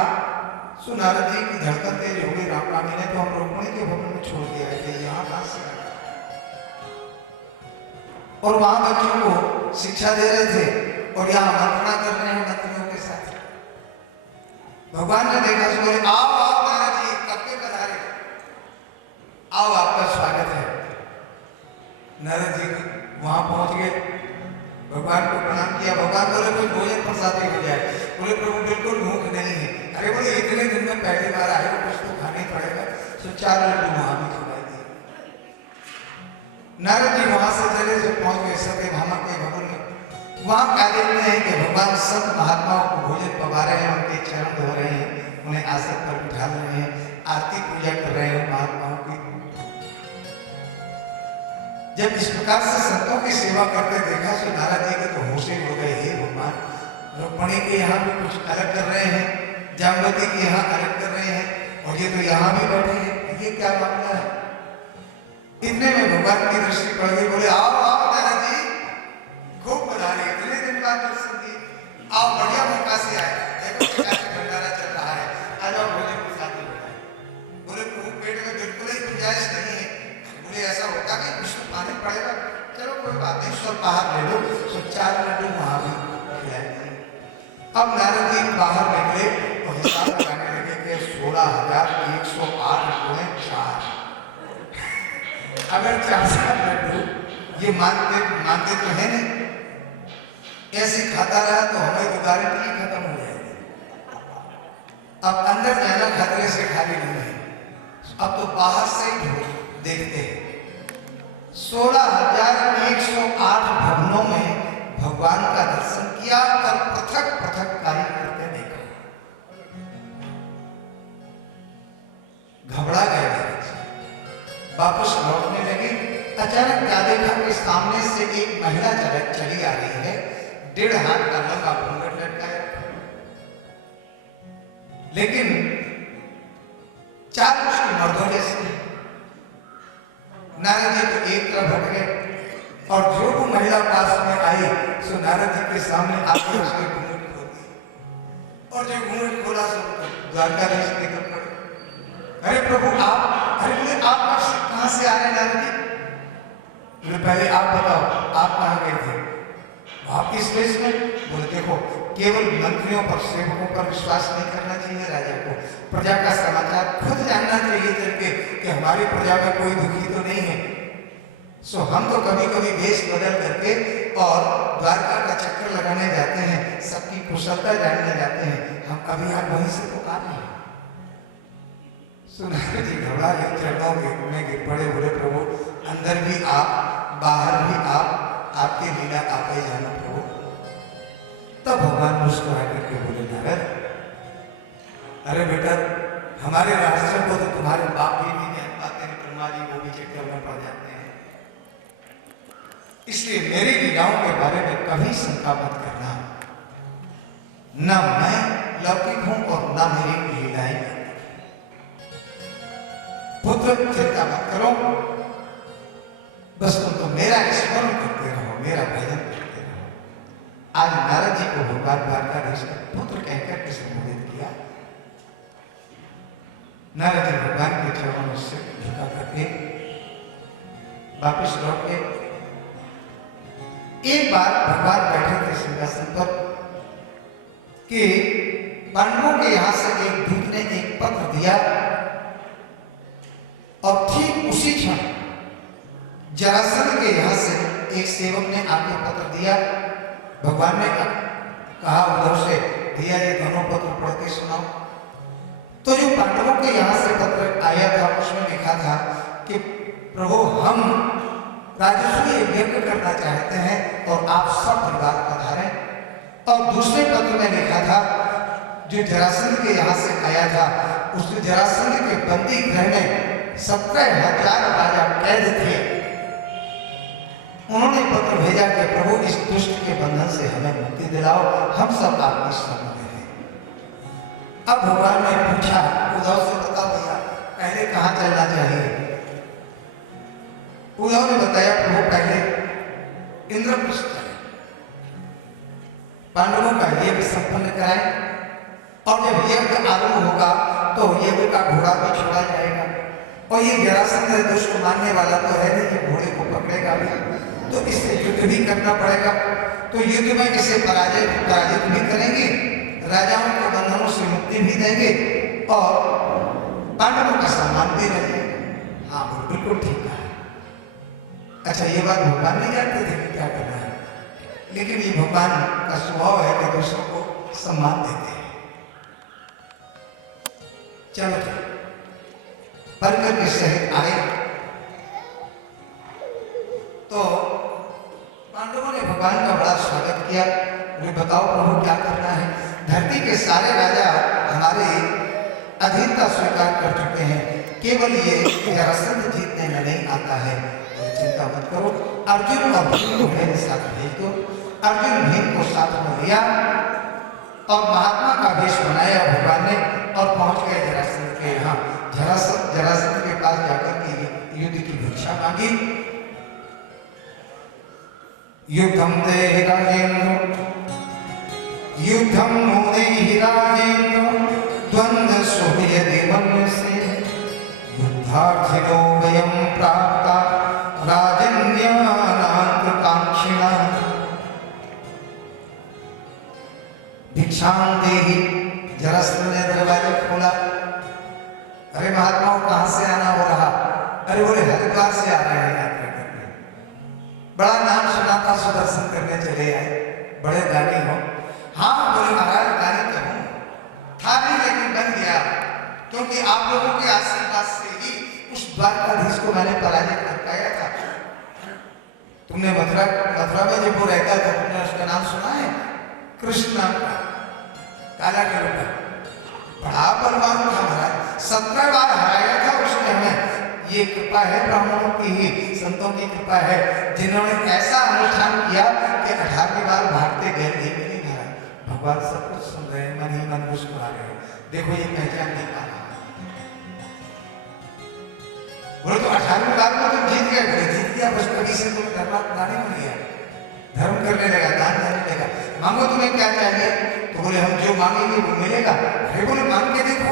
सो नारद जी की धड़कन तेज हो गई। राम रामी ने तो हम रुक्मिणी के भवन में छोड़ दिया है, यहाँ कहां से आए? और वहां बच्चों को शिक्षा दे रहे थे और यहाँ मंत्रणा कर रहे हैं मंत्रियों के साथ। भगवान ने देखा सो बोले आओ आओ नारद जी, कब के पधारे, आओ आपका स्वागत है। नारद जी वहां पहुंच गए, भगवान को प्रणाम किया। भगवान बोले कोई भोजन प्रसादी हो जाए। बोले प्रभु बिल्कुल भूख नहीं है। अरे बोले इतने दिन में पहली बार आए हो, कुछ तो खाना ही पड़ेगा। तो 4 लड्डू वहां भी खिलाई दिए। नारद जी वहां से चले जो पहुंच गए सत्यभामा के भवन में। वहां क्या देखते हैं कि भगवान संत महात्माओं को भोजन पका रहे हैं, उनके चरण धो रहे हैं, उन्हें आसन पर बिठा रहे हैं, आरती पूजा कर रहे हैं महात्माओं की। जब इस प्रकार से संतों की सेवा करते देखा तो नारद जी के तो होश ही हो गए। हे भगवान, रुक्मणी के यहाँ भी कुछ अलग कर रहे हैं, जामवती के यहाँ अलग कर रहे हैं, और ये तो यहाँ भी बैठे हैं, ये क्या मामला है? इतने में भगवान की दृष्टि पड़ गई। बोले आओ आओ नारद जी, खूब बधाई, इतने दिन बाद दर्शन दिए, आओ बढ़िया मौका से आए, देखो चकाचक भंडारा चल रहा है, आ जाओ भोजन के साथ ही बैठाए। बोले प्रभु पेट में बिल्कुल ही गुंजाइश नहीं है। बोले ऐसा होता कि कुछ तो खाने पड़ेगा, चलो कोई बात नहीं, सब बाहर ले लो। तो 4 लड्डू वहां भी खिलाए गए। अब नारद जी बाहर निकले और हिसाब लगाने लगे कि 16,108 गुणे 4। अगर 4 लड्डू ये मानते तो है नहीं, ऐसे खाता रहा तो हमें तो गारंटी खत्म हो जाएगी। अब अंदर जाना खतरे से खाली नहीं है, अब तो बाहर से ही देखते हैं। 16,108 भवनों में भगवान का दर्शन किया और पृथक पृथक कार्य करते देखा। घबरा गए, वापस लौटने लगे। अचानक क्या देखा कि सामने से एक महिला चली आ रही है, 1.5 हाथ का लंबा घूंघट लटकाया, लेकिन 4 उसके मर्दों जैसे। नारद जी तो एक तरफ हट गए और जो वो महिला पास में आई सो नारद जी के सामने आके उसके घूंघट खोल दी, और जो घूंघट खोला सो द्वारकाधीश निकल पड़े। अरे प्रभु आप, अरे आप कहां से आ रहे हैं नारद जी? बोले पहले आप बताओ आप कहां गए थे? आप किस देश में? बोले देखो, केवल मंत्रियों पर सेवकों पर विश्वास नहीं करना चाहिए, राजा को प्रजा का समाचार खुद जानना चाहिए चल के कि हमारी प्रजा में कोई दुखी तो नहीं है। सो हम तो कभी कभी वेश बदल करके और द्वारका का चक्कर लगाने जाते हैं, सबकी कुशलता जानने जाते हैं, हम अभी आप वहीं से तो आ रहे हैं। सुना जी घबरा गए, चरणों में गिर पड़े। बोले प्रभु अंदर भी आप, बाहर भी आप, आपकी लीला आप ही जानो प्रभु। तब भगवान मुस्कुरा करके बोले नारद, अरे बेटा हमारे राष्ट्र को तो तुम्हारे बाप भी नहीं जान पाते हैं, ब्रह्मा जी वो भी चक्कर में पड़ जाते हैं, इसलिए मेरी लीलाओं के बारे में कभी शंका मत करना। न मैं लौकिक हूं और न मेरी लीलाएं। पुत्र चिंता मत करो, बस तुम तो मेरा स्मरण करते रहो, मेरा भजन करते रहो। आज नारद जी को भगवान द्वारकाधीश ने पुत्र कहकर के संबोधित किया। नारद जी भगवान के चरणों से झुका करके वापिस लौट के एक बार भगवान बैठे थे सिंहासन पर कि पांडवों के यहां से एक दूत ने एक पत्र दिया, और ठीक उसी क्षण जरासंध के यहां से एक सेवक ने आके पत्र दिया। भगवान ने कहा उद्धव से, भैया ये दोनों पत्र पढ़ के सुनाओ। तो जो पांडवों के यहां से पत्र आया था उसमें लिखा था कि प्रभु हम राजस्व यज्ञ करना चाहते हैं और आप सब परिवार पधारें। और दूसरे पत्र में लिखा था जो जरासंध के यहां से आया था, उस जरासंध के बंदी गृह में 17,000 राजा कैद थे। उन्होंने पत्र भेजा कि प्रभु इस दुष्ट के बंधन से हमें मुक्ति दिलाओ, हम सब आपकी शरण में हैं। अब भगवान ने पूछा उद्धव से, बताओ भैया पहले कहां चलना चाहिए? उद्धव ने बताया प्रभु पहले इंद्रप्रस्थ चले, पांडवों का यज्ञ संपन्न कराए, और जब यज्ञ आरंभ होगा तो यज्ञ का घोड़ा भी छोड़ा जाएगा। और ये जरासंध दुष्ट मानने वाला तो है नहीं, ये घोड़े को पकड़ेगा भी, तो इससे युद्ध भी करना पड़ेगा। तो युद्ध में इसे पराजित भी करेंगे, राजाओं को बंधनों से मुक्ति भी देंगे और पांडवों का सम्मान भी रहेगा। हाँ बिल्कुल ठीक है। अच्छा ये बात भगवान नहीं जानते थे कि क्या करना है, लेकिन ये भगवान का स्वभाव है कि दूसरों को सम्मान देते हैं। चलो परकर के सहित आए तो पांडवों ने भगवान का बड़ा स्वागत किया। उन्हें बताओ प्रभु क्या करना है? धरती के सारे राजा हमारे अधीनता स्वीकार कर चुके हैं, केवल ये जरासंध जीतने में नहीं आता है। चिंता चिंता मत करो, अर्जुन और भीम को मेरे साथ भेज दो। अर्जुन भीम को साथ में लिया और महात्मा का वेश बनाया भगवान ने और पहुंच गए जरासंध के यहाँ। जरासंध के पास जाकर के युद्ध की भिक्षा मांगी। युद्धम देहि राजेंद्र युद्धम नो देहि राजेंद्र द्वंद्व सुहृदि मन्यसे युद्धार्थिनो वयं प्राप्ता राजन्यानान्तकांक्षिणा भिक्षां देहि। जरासंध ने दरवाजा खोला। अरे महात्माओं कहां से आना हो रहा? अरे बोले हरिद्वार से आ रहे हैं यात्रा करने। बड़ा नाम सुना था, सुदर्शन करने चले आए, बड़े दानी हो। हाँ बोले महाराज दानी तो हूं, था नहीं लेकिन बन गया, क्योंकि आप लोगों के आशीर्वाद से ही उस द्वारकाधीश को मैंने पराजित कर पाया था। तुमने मथुरा में जब वो रहता था, तुमने उसका नाम सुना है? कृष्ण नाम का, काला के रूप में बड़ा बलवान था महाराज, 17 बार हराया था उसने हमें। ये कृपा है ब्राह्मणों की ही, संतों की कृपा है, जिन्होंने ऐसा अनुष्ठान किया कि 18वीं बार भागते गए नहीं महाराज। भगवान सब कुछ सुन रहे हैं, मन ही मन मुस्कुरा रहे हैं। देखो ये पहचान नहीं पा रहा। बोले तो 18वीं बार में तुम जीत गए? बोले जीत गया, बस कभी से तुम्हें धर्मात्मा नहीं मिल गया, धर्म करने लगा, दान देने लगा। मांगो तुम्हें क्या चाहिए? तो बोले हम जो मांगेंगे वो मिलेगा। अरे बोले मांग के देखो,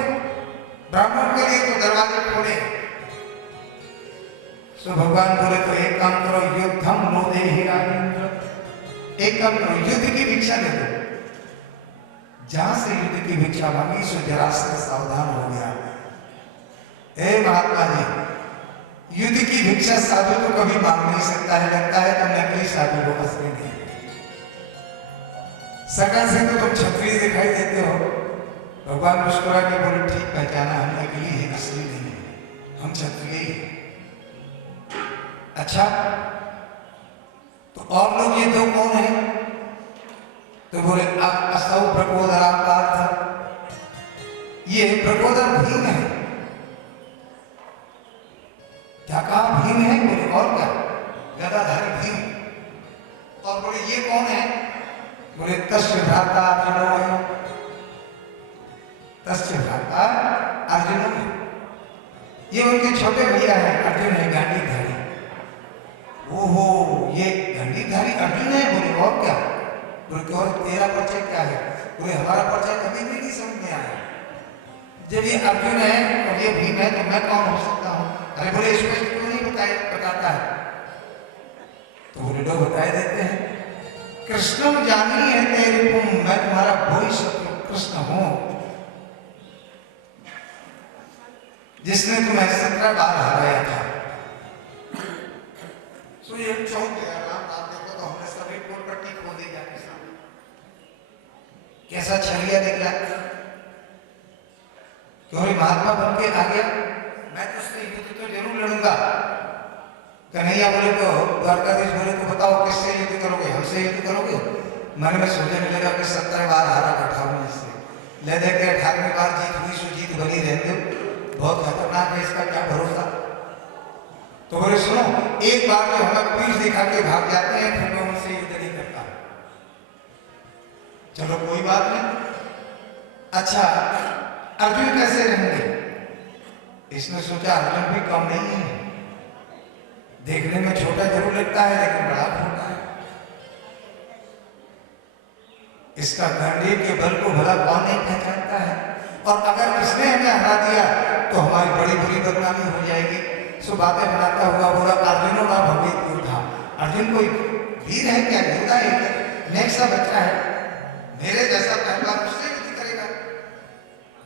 ब्राह्मण के लिए तो दरवाजे खोले। सो भगवान बोले तो एक काम करो, युद्धम नो देहि राजेंद्र, एक काम करो युद्ध की भिक्षा दे दो। जहां से युद्ध की भिक्षा मांगी सो जरासंध सावधान हो गया। हे महात्मा जी, युद्ध की भिक्षा साधु तो कभी मांग नहीं सकता है, लगता है तुम नकली साधु हो, असली नहीं। सकल से तो तुम क्षत्रिय दिखाई देते हो। भगवान मुस्कुरा के बोले ठीक पहचाना, हम नकली है, असली नहीं है, हम क्षत्रिय ही। अच्छा तो और लोग ये दो कौन है? तो बोले अब असौ प्रकोदरा पार्थ, ये प्रकोदर भीम है। क्या कहा? भीम है। बोले और क्या? गदाधारी भीम। और बोले ये कौन है? बोले तस्य भ्राता अर्जुनो है, तस्य भ्राता अर्जुनो है। ये उनके छोटे भैया है, अर्जुन है गांडीधारी। ओहो ये गांडीधारी अर्जुन है। बोले और क्या? बोले और तेरा परिचय क्या है? बोले हमारा परिचय कभी भी नहीं समझ में आया। जब ये अर्जुन है और ये भीम है तो मैं कौन हो सकता हूँ? अरे बोले इसमें क्यों नहीं बताता है? तो बोले लोग बताए देते हैं। कृष्णम जानी है तेरे तुम, मैं तुम्हारा वही शत्रु कृष्ण हूं, जिसने तुम्हें 17 बार हराया था। सो ये चौंक गया राम। देखो तो हमने सभी कोल पट्टी खोल दी जाके सामने, कैसा छलिया निकला। क्योंकि महात्मा बन के आ गया, मैं तो उससे युद्ध तो जरूर लड़ूंगा। कन्हैया बोले तो द्वारकाधीश बोले तो बताओ किससे युद्ध करोगे? हमसे युद्ध करोगे? मन में सोचने लगा कि 17 बार हारा 58 से, ले दे के 18वीं बार जीत हुई सो जीत बनी रहते, बहुत खतरनाक है, इसका क्या भरोसा। तो बोले सुनो, एक बार तो हमें पीठ दिखा के भाग जाते हैं, फिर मैं उनसे युद्ध नहीं करता। चलो कोई बात नहीं। अच्छा अर्जुन कैसे रहेंगे? इसने सोचा अर्जुन भी कम नहीं है, देखने में छोटा जरूर लगता है लेकिन बड़ा छोटा है। इसका गांडीव के बल को भला कौन नहीं पहचानता है? और अगर इसने हमें हरा दिया तो हमारी बड़ी बुरी बदनामी हो जाएगी। सो बातें बनाता हुआ बोला अर्जुनो ना भवित योद्धा। अर्जुन कोई वीर है क्या? योद्धा है क्या? नेक सा बच्चा है, मेरे जैसा पहलवान उससे युद्ध करेगा।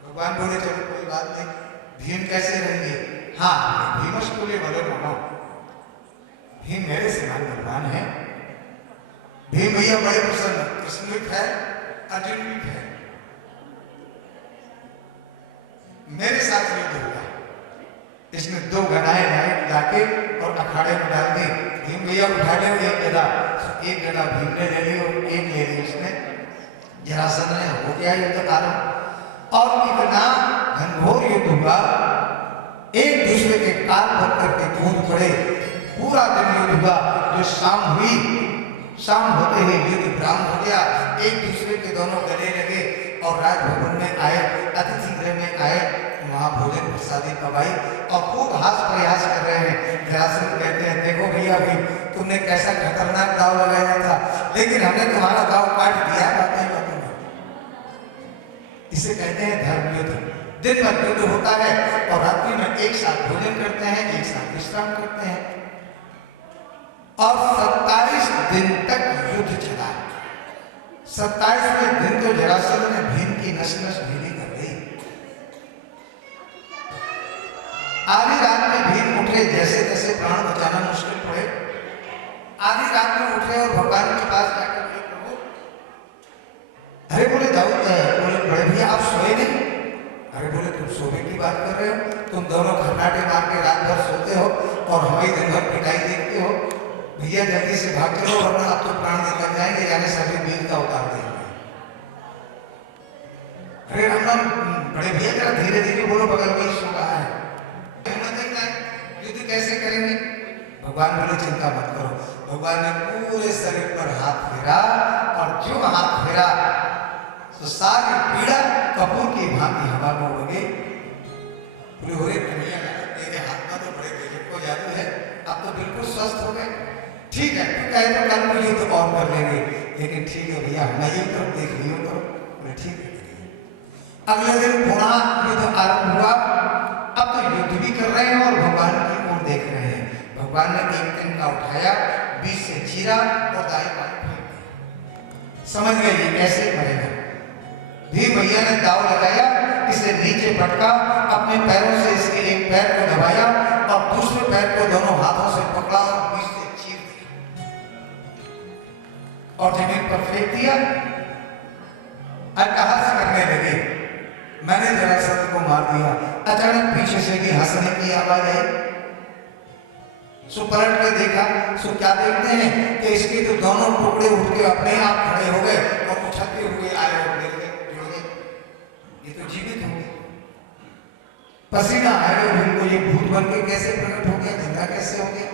भगवान बोले चलो कोई बात नहीं। भीम कैसे रहेंगे? हाँ भीमस्तुल्य बलो मम, भीम मेरे समान बलवान है। भीम भैया बड़े प्रसन्न, कृष्ण भी है, अर्जुन भी है, मेरे साथ युद्ध होगा। इसने 2 गदाएं लाके और अखाड़े में डाल दी। भीम भैया उठा ले एक गदा, एक गदा भीम ने ले ली और एक ले ली उसने। जरासंध ने हो गया युद्ध आरंभ और इतना घनघोर युद्ध हुआ, एक दूसरे के कान भर करके कूद पड़े। पूरा दिन युद्ध फिर शाम हुई, शाम होते ही युद्ध विराम हो गया, एक दूसरे के दोनों गले लगे और राजभवन में आए, अतिथि गृह में आए, वहां भोजन प्रसादी पवाई और खूब हास प्रयास कर रहे हैं। जरासंध कहते हैं देखो भैया भी तुमने कैसा खतरनाक दाव लगाया था, लेकिन हमने तुम्हारा दाव काट दिया बातें बातों में। इसे कहते हैं धर्म युद्ध। दिन भर युद्ध होता है और रात्रि में एक साथ भोजन करते हैं, एक साथ विश्राम करते हैं और 27 दिन तक युद्ध चला। 27वें दिन तो जरासंध ने भीम की नस नस ढीली कर दी। आधी रात में भीम उठे, जैसे तैसे प्राण बचाना मुश्किल पड़े। आधी रात में उठे और भगवान के पास जाकर बोले प्रभु, अरे बोले दाऊद, बोले बड़े भैया आप सोए नहीं? अरे बोले तुम सोने की बात कर रहे हो? तुम दोनों खर्राटे मार के रात भर सोते हो और हमें दिन भर पिटाई देखते हो। भैया जल्दी से भाग चलो वरना अब तो प्राण निकल जाएंगे, यानी सभी वीर का उतार देंगे। अरे राम, बड़े भैया जरा धीरे धीरे बोलो, बगल में ही सो रहा है, युद्ध कैसे करेंगे? भगवान बोले चिंता मत करो। भगवान ने पूरे शरीर पर हाथ फेरा और जो हाथ फेरा तो सारी पीड़ा कपूर की भांति हवा में उड़ गई। पूरे हो रहे कन्हैया तेरे हाथ में तो बड़े गजब को जादू है, अब तो बिल्कुल स्वस्थ हो गए। ठीक है तो कहे तो कल को युद्ध और कर लेंगे, लेकिन ठीक है भैया मैं ये करो देख लियो करो। बोले ठीक है। अगले दिन पुनः युद्ध आरंभ हुआ। अब तो युद्ध भी कर रहे हैं और भगवान की ओर देख रहे हैं। भगवान ने एक दिन का उठाया, बीच से चीरा और दाएं बाएं फेंक दिया। समझ गए ये कैसे मरेगा। भीम भैया ने दाव लगाया, इसे नीचे पटका, अपने पैरों से इसके एक पैर को दबाया और दूसरे पैर को दोनों हाथों से पकड़ा और बीच से चीर दिया और जमीन पर फेंक दिया। अट्टहास करने लगे, मैंने जरासंध को मार दिया। अचानक पीछे से भी हंसने की आवाज आई। सो पलट कर देखा, सो क्या देखते हैं कि इसके तो दोनों टुकड़े उठ के अपने आप खड़े हो गए और उछलते हुए आए और गिर गए, जुड़ गए। ये तो जीवित हो गए। पसीना आए और उनको ये भूत बन के कैसे प्रकट हो गया, जिंदा कैसे हो गया।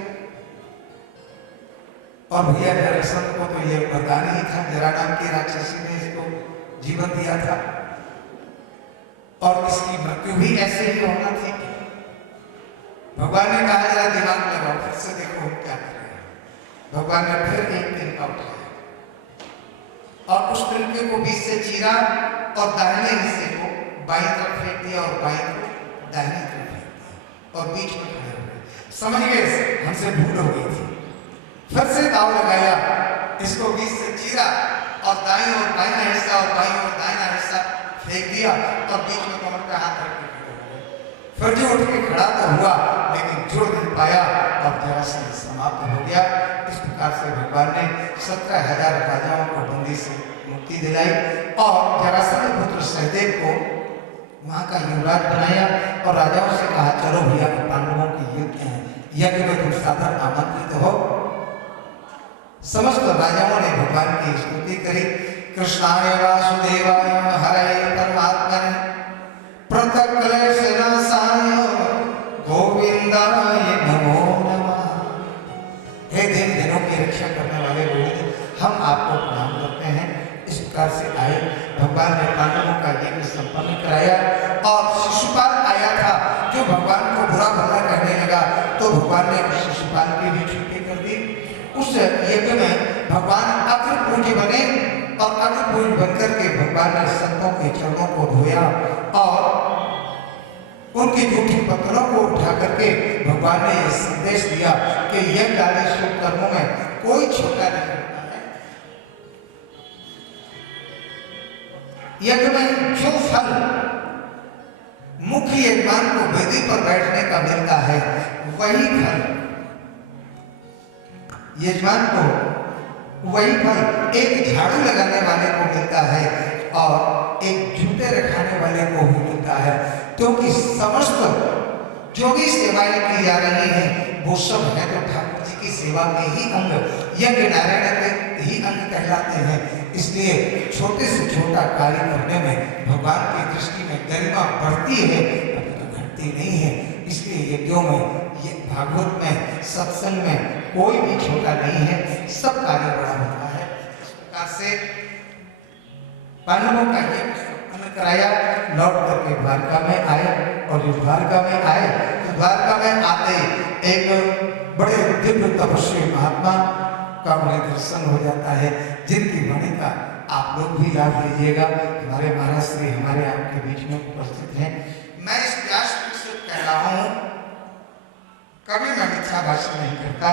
और भैया जरासंध को तो ये वरदान ही था, जरा नाम की राक्षसी ने इसको जीवन दिया था और इसकी मृत्यु भी ऐसे ही होना थी। भगवान ने कहा जरा दिमाग लगाओ, फिर से देखो हम क्या करें। भगवान ने फिर एक दिन का उठाया और उस तिनके को बीच से चीरा और दाहिने हिस्से को बाईं तरफ फेंक दिया और बाईं को दाहिनी तरफ फेंक दिया और बीच में खड़े हो गए। समझ गए हमसे भूल हो गई थी। फिर से दाव लगाया, इसको बीच से चीरा और दाईं और बाईं हिस्सा और बाईं और दाहिना हिस्सा फेंक दिया और बीच में कमर पे हाथ रख के फिर जो उठ के खड़ा तो हुआ लेकिन जुड़ नहीं पाया और जरासंध समाप्त हो गया। इस प्रकार से भगवान ने 17,000 राजाओं को बंदी से मुक्ति दिलाई और जरासंध पुत्र सहदेव को वहां का युवराज बनाया और राजाओं से कहा चलो भैया पांडवों की यज्ञ में तुम सादर आमंत्रित हो। समस्त राजाओं ने भगवान की स्तुति करी। कृष्णाय वासुदेवाय हरे परमात्मने प्रतक्लेशनाशाय गोविंदाय नमो नमः। हे दिन दिनों की रक्षा करने वाले गोविंद, हम आपको प्रणाम करते हैं। इस प्रकार से आए भगवान ने पांडवों का यज्ञ संपन्न कराया और शिशुपाल आया था जो भगवान को बुरा भला कहने लगा, तो भगवान ने शिशुपाल की भी छुट्टी कर दी। उस यज्ञ में भगवान अग्र पूज्य बने और अग्र पूज्य बनकर के भगवान ने संतों के चरणों को धोया और उनके जूठी पत्थरों को उठा करके भगवान ने यह संदेश दिया कि यज्ञ आदि शुभ कर्मों में कोई छोटा नहीं होता है। यज्ञ में जो फल मुख्य यजमान को वेदी पर बैठने का मिलता है वही फल यजमान को, वही फल एक झाड़ू लगाने वाले को मिलता है और एक जूते रखाने वाले को भी मिलता है, क्योंकि समस्त जो भी सेवाएं की जा रही हैं वो सब है तो ठाकुर जी की सेवा के ही अंग, यज्ञ नारायण के ही अंग कहलाते हैं। इसलिए छोटे से छोटा कार्य करने में भगवान की दृष्टि में गरिमा बढ़ती है, अभी तो घटती नहीं है। इसलिए यज्ञों में, ये भागवत में, सत्संग में कोई भी छोटा नहीं है, सब कार्य बड़ा होता है। इस प्रकार से पांडवों का ये अन्न कराया, लौट करके द्वारका में आए, और जो द्वारका में आए तो द्वारका में आते एक बड़े दिव्य तपस्वी महात्मा का उन्हें दर्शन हो जाता है, जिनकी वाणी का आप लोग भी लाभ लीजिएगा। हमारे महाराज श्री हमारे आपके बीच में उपस्थित हैं। मैं इस व्यासपीठ से कह रहा हूँ, कभी मैं मिथ्या भाषण नहीं करता।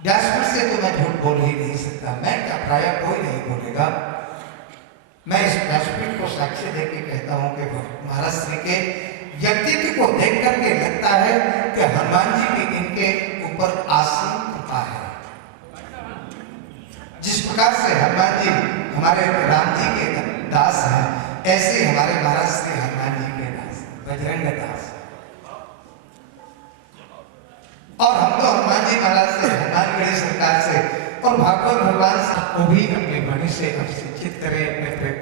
व्यासपीठ से तो मैं झूठ बोल ही नहीं सकता, मैं क्या, प्राय कोई नहीं बोलेगा। मैं इस व्यासपीठ को साक्ष्य देके कहता हूँ कि महाराज श्री के व्यक्तित्व को देख करके लगता है कि हनुमान जी की इनके ऊपर आसीन कृपा है। जिस प्रकार से हनुमान जी हमारे राम जी के दास हैं, ऐसे हमारे महाराज श्री हनुमान जी के दास, बजरंग दास। और हम तो हनुमान जी महाराज से, हनुमानगढ़ी सरकार से और भागवत भगवान से को भी अपने वाणी से अभिषेचित करें अपने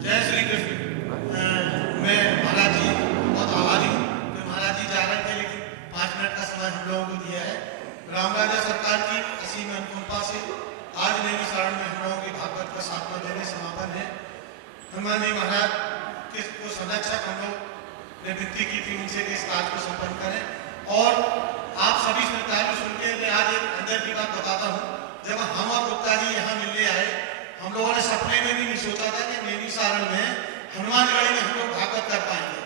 जय श्री कृष्ण। मैं महाराज जी बहुत आभारी हूँ कि महाराज जी जा रहे थे, लेकिन 5 मिनट का समय हम लोगों को दिया है। राम राजा सरकार की असीम अनुकंपा से आज नैनी सारण में हम लोगों की भागवत का 7वां दिन समापन है। हनुमान जी महाराज के को संरक्षक हम लोग ने विनती की थी उनसे कि इस कार्य को संपन्न करें। और आप सभी श्रोताओं सुन के मैं आज एक अंदर की बात बताता हूँ। जब हम और गुप्ता जी यहाँ मिलने आए, हम लोगों ने सपने में भी नहीं सोचा था कि नैनी सारण में हनुमानगढ़ी में हम लोग भागवत कर पाएंगे।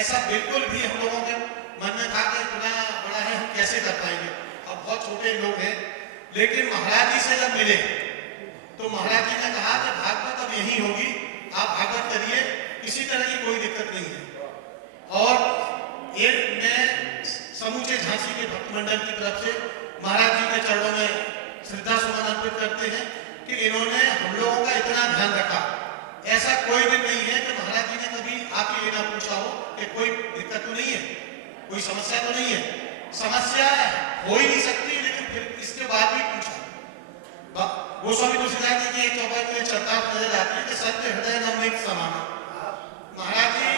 ऐसा बिल्कुल भी हम लोगों के मन में था कि इतना बड़ा है, हम कैसे कर पाएंगे। अब बहुत छोटे लोग हैं, लेकिन महाराज जी से जब मिले तो महाराज जी ने कहा कि भागवत अब यही होगी, आप भागवत करिए, किसी तरह की कोई दिक्कत नहीं है। और ये मैं समूचे झांसी के भक्त मंडल की तरफ से महाराज जी के चरणों में श्रद्धा सुमन अर्पित करते हैं कि इन्होंने हम लोगों का इतना ध्यान रखा। ऐसा कोई दिन नहीं है कि महाराज जी ने कभी आके ये ना पूछा हो कि कोई दिक्कत तो नहीं है, कोई समस्या तो नहीं है। समस्या हो ही नहीं सकती, लेकिन फिर इसके बाद भी पूछा। गोस्वामी तुलसीदास जी की एक चौपाई में चर्चा नजर आती है कि सत्य हृदय नवनीत समाना। महाराज जी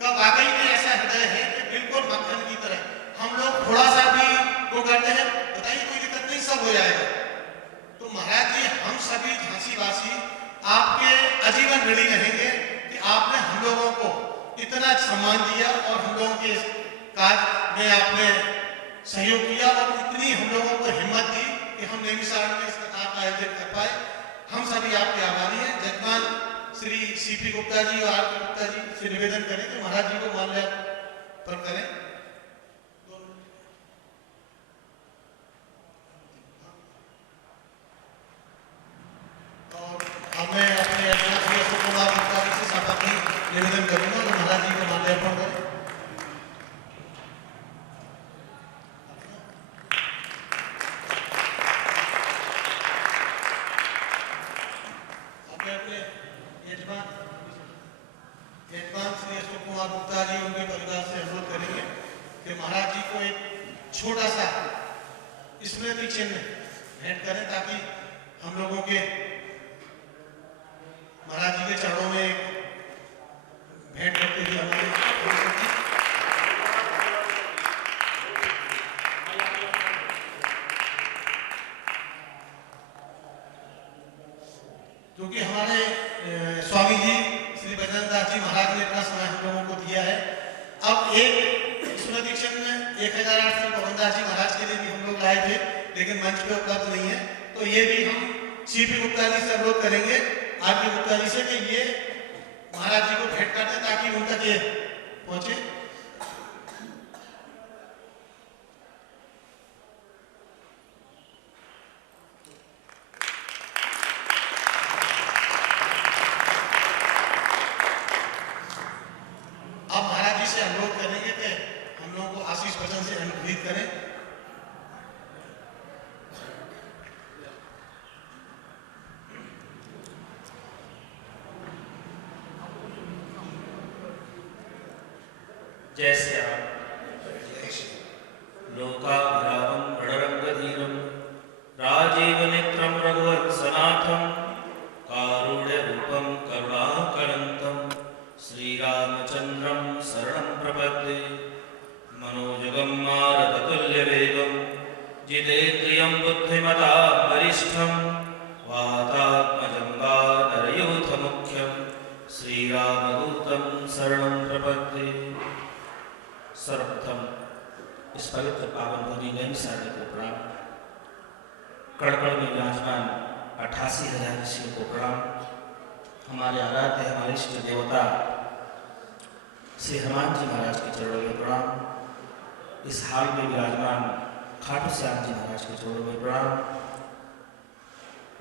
का वाकई में ऐसा हृदय है कि बिल्कुल मक्खन की तरह। हम लोग थोड़ा सा भी वो करते हैं, बताइए कोई दिक्कत नहीं, सब हो जाएगा। तो महाराज जी हम सभी झांसी वासी आपके आजीवन ऋणी रहेंगे कि आपने हम लोगों को इतना सम्मान दिया और हम लोगों के कार्य में आपने सहयोग किया और इतनी हम लोगों को हिम्मत दी कि हम नैनी सारण में इस प्रकार का आयोजन कर पाए। हम सभी आपके आभारी हैं। जजमान श्री सीपी गुप्ता जी और आर गुप्ता जी से निवेदन करें कि महाराज जी को माल्यार्पण करें। और अब मैं अपने श्री अशोक कुमार गुप्ता जी से शपथ निवेदन करूंगा कि महाराज जी को माल्यार्पण करें। यजमान श्री अशोक कुमार गुप्ता जी उनके परिवार से अनुरोध करेंगे कि महाराज जी को एक छोटा सा स्मृति चिन्ह भेंट करें, ताकि हम लोगों के महाराज जी के चरणों में एक भेंट करते हुए हमारे क्योंकि हमारे स्वामी जी श्री बजरंग दास जी महाराज ने इतना समय हम लोगों को दिया है। अब एक स्मृति चिन्ह 1008 श्री पवन दास जी महाराज के लिए भी हम लोग लाए थे, लेकिन मंच पे उपलब्ध नहीं है। तो ये भी हम सीपी गुप्ता जी से अनुरोध करेंगे, आरपी गुप्ता जी से, कि ये महाराज जी को भेंट कर दें ताकि उन तक ये पहुंचे। अब महाराज जी से अनुरोध करेंगे कि हम लोगों को आशीष वचन से अनुग्रहित करें। जय श्याम। लोकाभिरामं रणरंगधीरं राजीवनेत्रं रघुवत्सनाथं कारुण्यरूपं करुणाकरन्तं श्रीरामचन्द्रं शरणं प्रपद्ये। प्रपद्ये मनोजगं मारुततुल्यवेगं जितेन्द्रियं बुद्धिमतां वरिष्ठं वातात्मजं वानरयूथमुख्यं श्रीरामदूतं शरणं प्रपद्ये। सर्वप्रथम इस पवित्र पावन भूमि नैमिषारण्य को प्रणाम। कड़कड़ में विराजमान 88,000 ऋषियों को प्रणाम। हमारे आराध्य हमारे इष्ट देवता श्री हनुमान जी महाराज के चरणों में प्रणाम। इस हाल में विराजमान खाटू श्याम जी महाराज के चरणों में प्रणाम।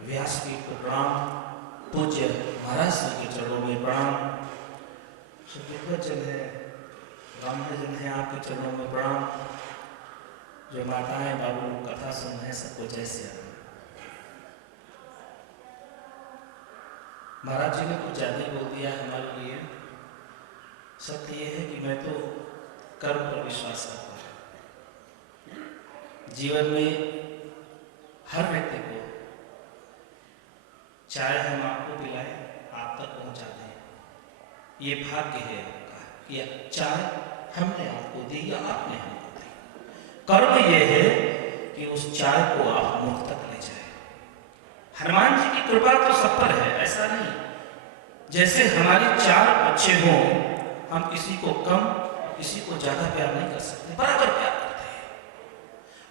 व्यासपीठ को प्रणाम। पूज्य महाराज जी के चरणों में प्रणाम। जन है, ब्राह्मण जन है, आपके चरणों में प्रणाम। जो माताएं बाबू कथा सुन रहे हैं सबको जय श्री राम। महाराज जी ने कुछ ज्यादा ही बोल दिया हमारे लिए। सत्य ये है कि मैं तो कर्म पर विश्वास करता हूँ। जीवन में हर व्यक्ति को चाहे हम आपको पिलाएं, आप तक पहुंचा दें, ये भाग्य है आपका कि चाहे हमने आपको दी या आपने हमको दी। कर्म ये है कि उस चाय को आप मुख तक ले जाए। हनुमान जी की कृपा तो सब पर है, ऐसा नहीं। जैसे हमारे 4 बच्चे हों, हम किसी को कम किसी को ज्यादा प्यार नहीं कर सकते, बराबर प्यार करते हैं।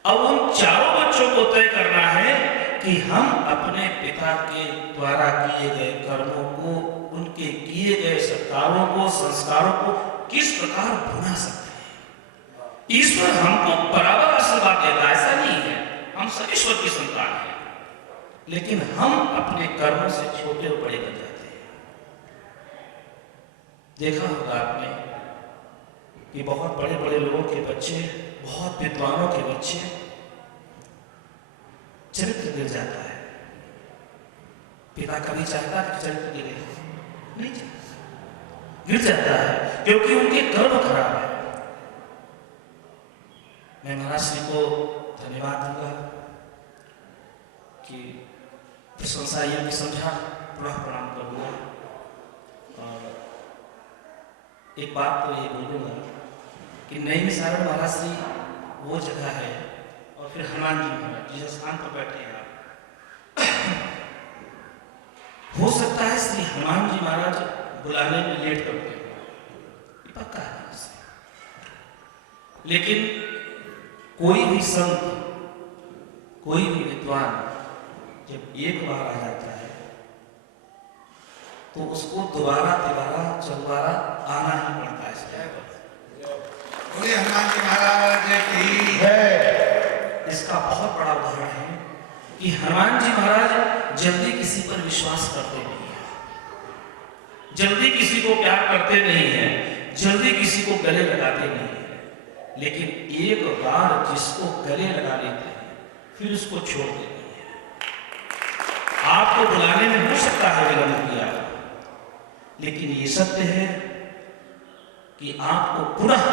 अब उन 4 बच्चों को तय करना है कि हम अपने पिता के द्वारा किए गए कर्मों को, उनके किए गए सत्कारों को, संस्कारों को किस प्रकार भुला सकते हैं। ईश्वर हमको बराबर आशीर्वाद देता, ऐसा नहीं है। हम सब ईश्वर की संतान हैं, लेकिन हम अपने कर्मों से छोटे और बड़े बन जाते हैं। देखा होगा आपने कि बहुत बड़े बड़े लोगों के बच्चे, बहुत विद्वानों के बच्चे चरित्र गिर जाता है। पिता कभी चाहता है कि चरित्र गिरे? नहीं चाहता, गिर जाता है क्योंकि उनके कर्म खराब है। मैं महाराज श्री को धन्यवाद दूंगा कि प्रशंसा ये भी समझा, पुनः प्रणाम करूंगा। और एक बात तो ये बोलूंगा कि नैमिषारण्य महाराज श्री वो जगह है, और फिर हनुमान जी महाराज जिस स्थान पर बैठे हैं आप, हो सकता है श्री हनुमान जी महाराज बुलाने में लेट करते हो, पक्का है इससे। लेकिन कोई भी संत, कोई भी विद्वान जब एक बार आ जाता है तो उसको दोबारा चौबारा आना ही पड़ता है। बोले हनुमान जी महाराज की जय। इसका बहुत बड़ा उदाहरण है कि हनुमान जी महाराज जल्दी किसी पर विश्वास करते नहीं है, जल्दी किसी को प्यार करते नहीं है, जल्दी किसी को गले लगाते नहीं है। लेकिन एक बार जिसको गले लगा लेते हैं फिर उसको छोड़ देते नहीं है। आपको बुलाने में हो सकता है विलंब किया, लेकिन ये सत्य है कि आपको पुनः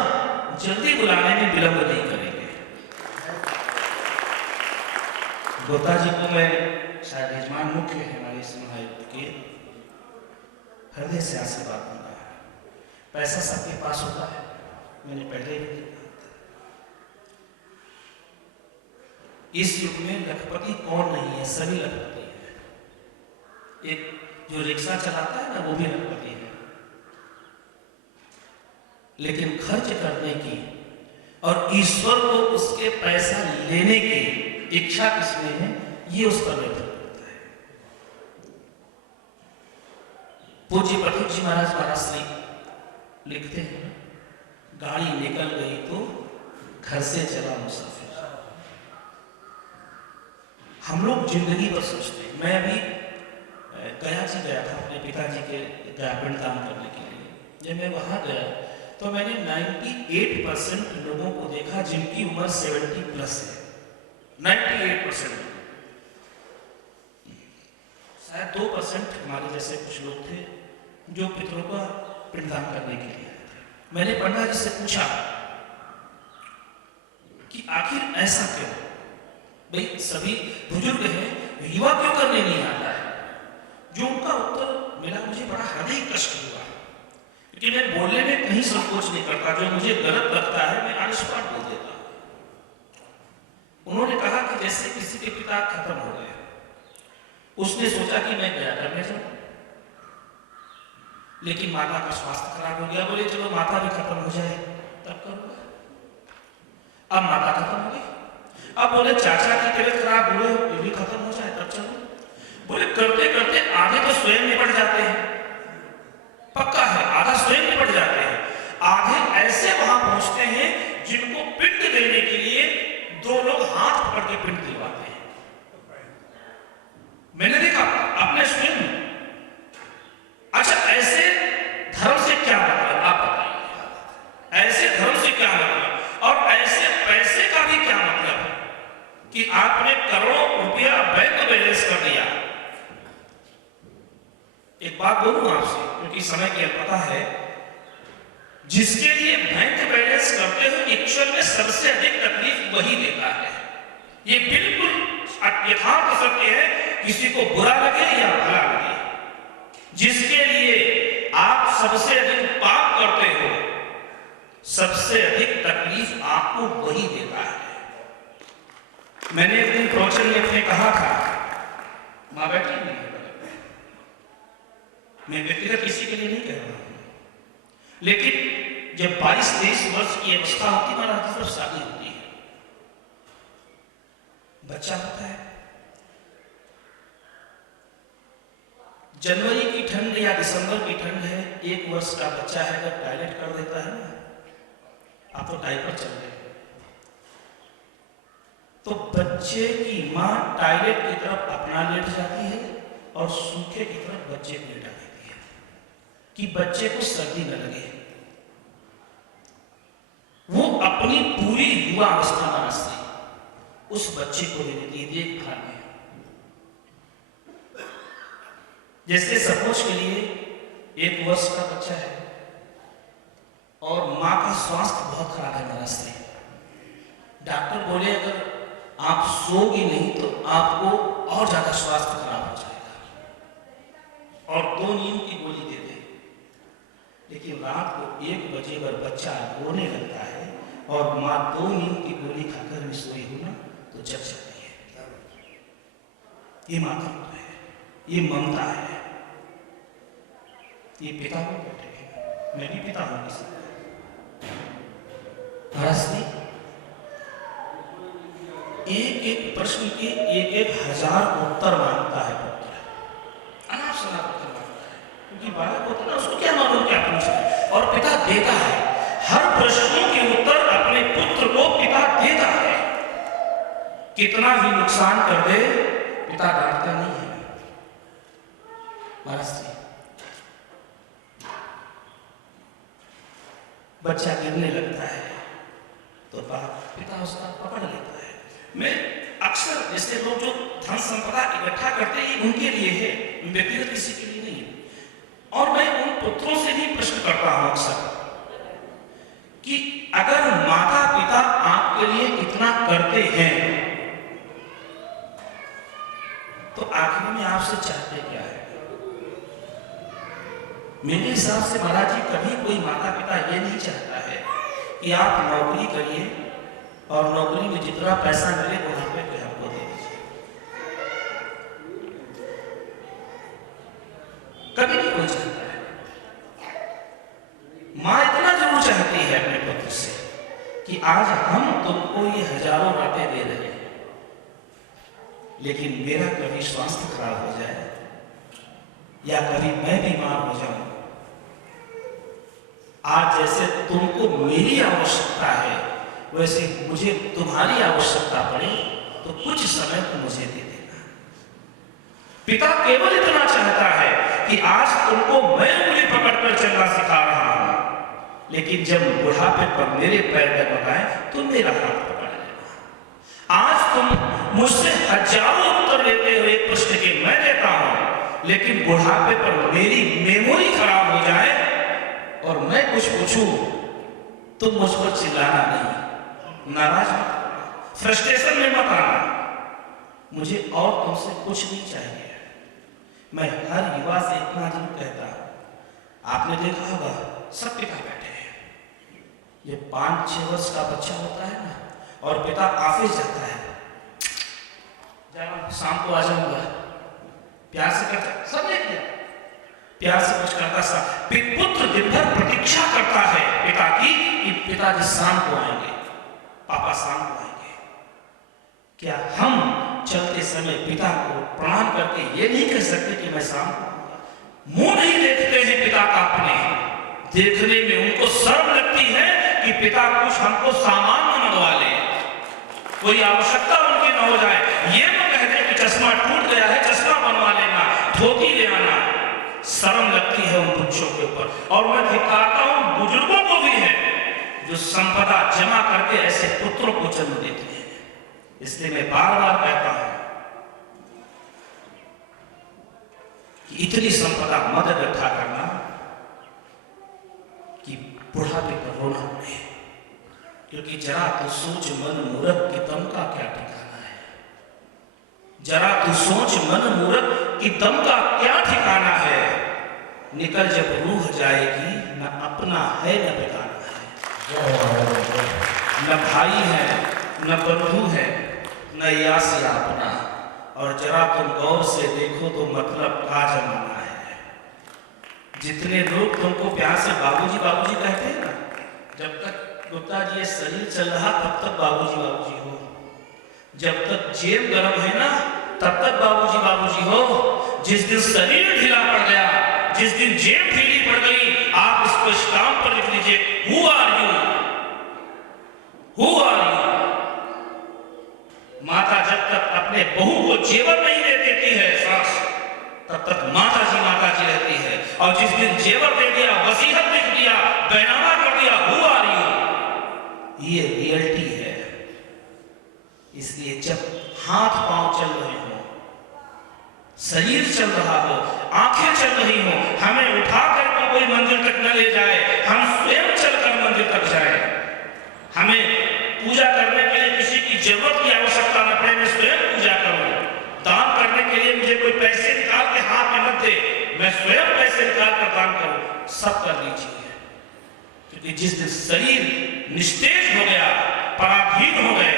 जल्दी बुलाने में विलंब नहीं करेंगे। गोता जी को मैं शायद यजमान मुख्य है हमारे इस महायुद्ध के, हृदय से आशीर्वाद दूंगा। पैसा सबके पास होता है, मैंने पहले भी कहा था। इस युग में लखपति कौन नहीं है, सभी लखपति है। एक जो रिक्शा चलाता है ना, वो भी लखपति है। लेकिन खर्च करने की और ईश्वर को उसके पैसा लेने की इच्छा किसमें है, ये उस पर निर्भर करता है। पूज्य पठित जी महाराज श्री लिखते हैं, गाड़ी निकल गई तो घर से चला मुसाफिर। हम लोग जिंदगी पर सोचते हैं। मैं अभी गया जी गया था अपने पिताजी के पिंडदान करने के लिए। जब मैं वहां गया तो मैंने 98% लोगों को देखा जिनकी उम्र 70+ है। 98%। शायद 2% हमारे जैसे कुछ लोग थे जो पितरों का पिंडदान करने के लिए आए थे। मैंने पंडित जी से पूछा कि आखिर ऐसा क्यों? भाई सभी बुजुर्ग हैं, युवा क्यों करने नहीं आता है? जो उनका उत्तर मिला मुझे बड़ा हृदय कष्ट हुआ, क्योंकि मैं बोलने में कहीं संकोच नहीं करता, जो मुझे गलत लगता है मैं ऑन स्पॉट बोल देता हूं। उन्होंने कहा कि जैसे किसी के पिता खत्म हो गए, उसने सोचा कि मैं क्या करने जाऊं, लेकिन माता का स्वास्थ्य खराब हो गया। बोले चलो माता भी खत्म हो जाए तब करूंगा। अब माता खत्म हो गई, अब बोले चाचा की तबीयत खराब हुए, ये भी खत्म हो जाए तब चलो। बोले करते करते आधे तो स्वयं निपट जाते हैं, पक्का है आधा स्वयं निपट जाते हैं, आधे ऐसे वहां पहुंचते हैं जिनको पिंड देने के लिए दो लोग हाथ पकड़ के पिंड दिलवाते हैं। मैंने देखा अपने स्वयं। अच्छा, ऐसे धर्म से क्या मतलब, आप बताइए, ऐसे धर्म से क्या मतलब, और ऐसे पैसे का भी क्या मतलब कि आपने करोड़ों रुपया बैंक बैलेंस कर दिया। एक बात बोलूं आपसे, क्योंकि समय की अल्पता है, जिसके लिए बैंक बैलेंस करते हो एक्चुअल में सबसे अधिक तकलीफ वही देता है। ये बिल्कुल यथार्थ सत्य है, किसी को बुरा लगे या भला लगे, जिसके लिए आप सबसे अधिक पाप करते हो, सबसे अधिक तकलीफ आपको वही देता है। मैंने एक दिन प्रवचन में अपने कहा था, मां बैठी नहीं है, मैं व्यक्तिगत किसी के लिए नहीं कह रहा हूं, लेकिन जब 22-23 वर्ष की अवस्था होती है, महाराज की तरफ शादी होती है, बच्चा होता है, जनवरी की ठंड या दिसंबर की ठंड है, 1 वर्ष का बच्चा है, अगर टॉयलेट कर देता है ना, आप तो डायपर चल रहे, तो बच्चे की मां टॉयलेट की तरफ अपना लेट जाती है और सूखे की तरफ बच्चे को लेटा देती है कि बच्चे को सर्दी न लगे। वो अपनी पूरी युवा अवस्था में से उस बच्चे को ले लेती है देखभाल में। जैसे सपोज के लिए 1 वर्ष का बच्चा है और मां का स्वास्थ्य बहुत खराब है महाराज से, डॉक्टर बोले अगर आप सोगी नहीं तो आपको और ज्यादा स्वास्थ्य खराब हो जाएगा और 2 नींद की गोली दे दे। लेकिन रात को 1 बजे पर बच्चा रोने लगता है और मां 2 नींद की गोली खाकर में सोई हो ना तो जग जाती है। ये मातृत्व है, ये ममता है, ये पिता को बैठे हैं, मैं भी पिता हूं किसी महाराज। एक प्रश्न के 1,000 उत्तर मांगता है पुत्र, अनाप शनाप उत्तर मांगता है, क्योंकि बालक होता है उसको क्या मालूम क्या पूछना है, और पिता देता है हर प्रश्नों के उत्तर अपने पुत्र को पिता देता है। कितना भी नुकसान कर दे पिता डांटता नहीं है महाराज जी। बच्चा गिरने लगता है तो बाप पिता उसका पकड़ लेता है। मैं अक्सर जैसे लोग जो धन संपदा इकट्ठा करते हैं उनके लिए है, व्यक्तिगत किसी के लिए नहीं है। और मैं उन पुत्रों से भी प्रश्न करता हूं अक्सर कि अगर माता पिता आपके लिए इतना करते हैं तो आखिर में आपसे चाहते क्या है? मेरे हिसाब से महाराज जी कभी कोई माता पिता ये नहीं चाहता है कि आप नौकरी करिए और नौकरी में जितना पैसा मिले बुढ़ापे पे आपको दे दीजिए। कभी नहीं कोई चाहता है। मां इतना जरूर चाहती है अपने पुत्र से कि आज हम तुमको ये हजारों बातें दे रहे हैं, लेकिन मेरा कभी स्वास्थ्य खराब हो जाए या कभी मैं बीमार हो जाऊं, आज जैसे तुमको मेरी आवश्यकता है वैसे मुझे तुम्हारी आवश्यकता पड़े तो कुछ समय तो मुझे दे देना। पिता केवल इतना चाहता है कि आज तुमको मैं उंगली पकड़कर चलना सिखा रहा हूं, लेकिन जब बुढ़ापे पर मेरे पैर दबाए तो मेरा हाथ पकड़ लेना। आज तुम मुझसे हजारों उत्तर लेते हुए एक प्रश्न के मैं देता हूं, लेकिन बुढ़ापे पर मेरी मेमोरी खराब हो जाए और मैं कुछ पूछूं तो मुझ पर चिल्लाना नहीं, नाराज मत, फ्रस्ट्रेशन में मत आना। मुझे और तुमसे कुछ नहीं चाहिए। मैं हर युवा से इतना जरूर कहता, आपने देखा होगा सब पिता बैठे हैं। ये 5-6 वर्ष का बच्चा होता है ना, और पिता ऑफिस जाता है, शाम को आ जाऊंगा, प्यार से कहता, सबने किया प्यार से कुछ करता सा। पुत्र दिन भर प्रतीक्षा करता है पिता की कि पिताजी शाम को आएंगे, पापा शाम को आएंगे। क्या हम चलते समय पिता को प्रणाम करके ये नहीं कह सकते कि मैं शाम को आऊंगा? मुंह नहीं देखते हैं पिता का अपने, देखने में उनको शर्म लगती है कि पिता कुछ हमको सामान न मंगवा ले, कोई आवश्यकता उनकी न हो जाए। ये न कह दे कि चश्मा टूट गया है, चश्मा बनवा लेना, धोती ले आना। शर्म लगती है उन बच्चों के ऊपर। और मैं धिक्कारता हूं बुजुर्गों को भी है जो संपदा जमा करके ऐसे पुत्रों को जन्म देते हैं। इसलिए मैं बार बार कहता हूं कि इतनी संपदा मत इकट्ठा करना कि बुढ़ापे पर रोना पड़े। क्योंकि जरा तो सोच मन मूर्ख की दम का क्या ठिकाना है, जरा तू सोच मन मूर्ख की दम का क्या ठिकाना है। निकल जब रूह जाएगी, न अपना है न बेगाना है, न भाई है न बंधु है न यासिया अपना। और जरा तुम गौर से देखो तो मतलब का जमाना है। जितने लोग तुमको प्यार से बाबूजी बाबूजी कहते हैं ना, जब तक गुप्ता जी ये शरीर चल रहा तब तक बाबूजी बाबूजी हो, जब तक जेब गर्म है ना तब तक बाबूजी बाबूजी हो। जिस दिन शरीर ढीला पड़ गया, जिस दिन जेब ढीली पड़ गई, आप इसको स्टाम्प पर लिख लीजिए, who are you, who are you. माता जब तक अपने बहू को जेवर नहीं दे देती है सास, तब तक माता जी रहती है। और जिस दिन जेवर दे दिया, वसीयत लिख दिया, बैनामा कर दिया, हु आर यू, ये रियलिटी है। इसलिए जब हाथ पांव चल रहे हो, शरीर चल रहा हो, आंखें चल रही हो, हमें उठा कर कोई मंदिर तक न ले जाए, हम स्वयं चलकर मंदिर तक जाए। हमें पूजा करने के लिए किसी की जरूरत की आवश्यकता न पड़े, मैं स्वयं पूजा करूं। दान करने के लिए मुझे कोई पैसे निकाल के हाथ में मत दे, मैं स्वयं पैसे निकाल कर दान करूं। सब कर लीजिए, क्योंकि जिस दिन शरीर निस्तेज हो गया, पराधीन हो गए,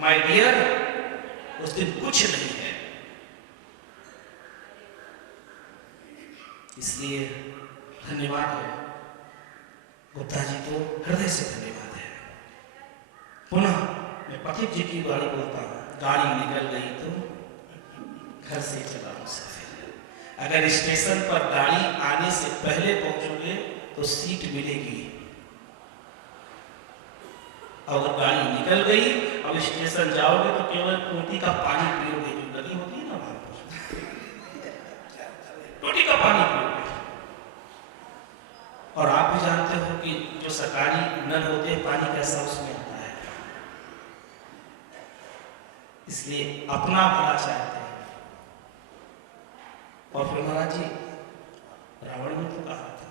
माय डियर, उस दिन कुछ नहीं है। इसलिए धन्यवाद है गुप्ता जी को, हृदय से धन्यवाद है। पुनः मैं पथिक जी की गाड़ी बोलता हूँ, गाड़ी निकल गई तो घर से चला मुसाफिर। अगर स्टेशन पर गाड़ी आने से पहले पहुंचोगे तो सीट मिलेगी, अगर गाड़ी निकल गई अब स्टेशन जाओगे तो केवल टोटी का पानी पियोगे, जो गली होती है ना वहां पर टोटी का पानी पियोगे। और आप भी जानते हो कि जो सरकारी नल होते हैं पानी कैसा उसमें आता है। इसलिए अपना भला चाहते हैं। और फिर महाराज जी, रावण ने तो कहा था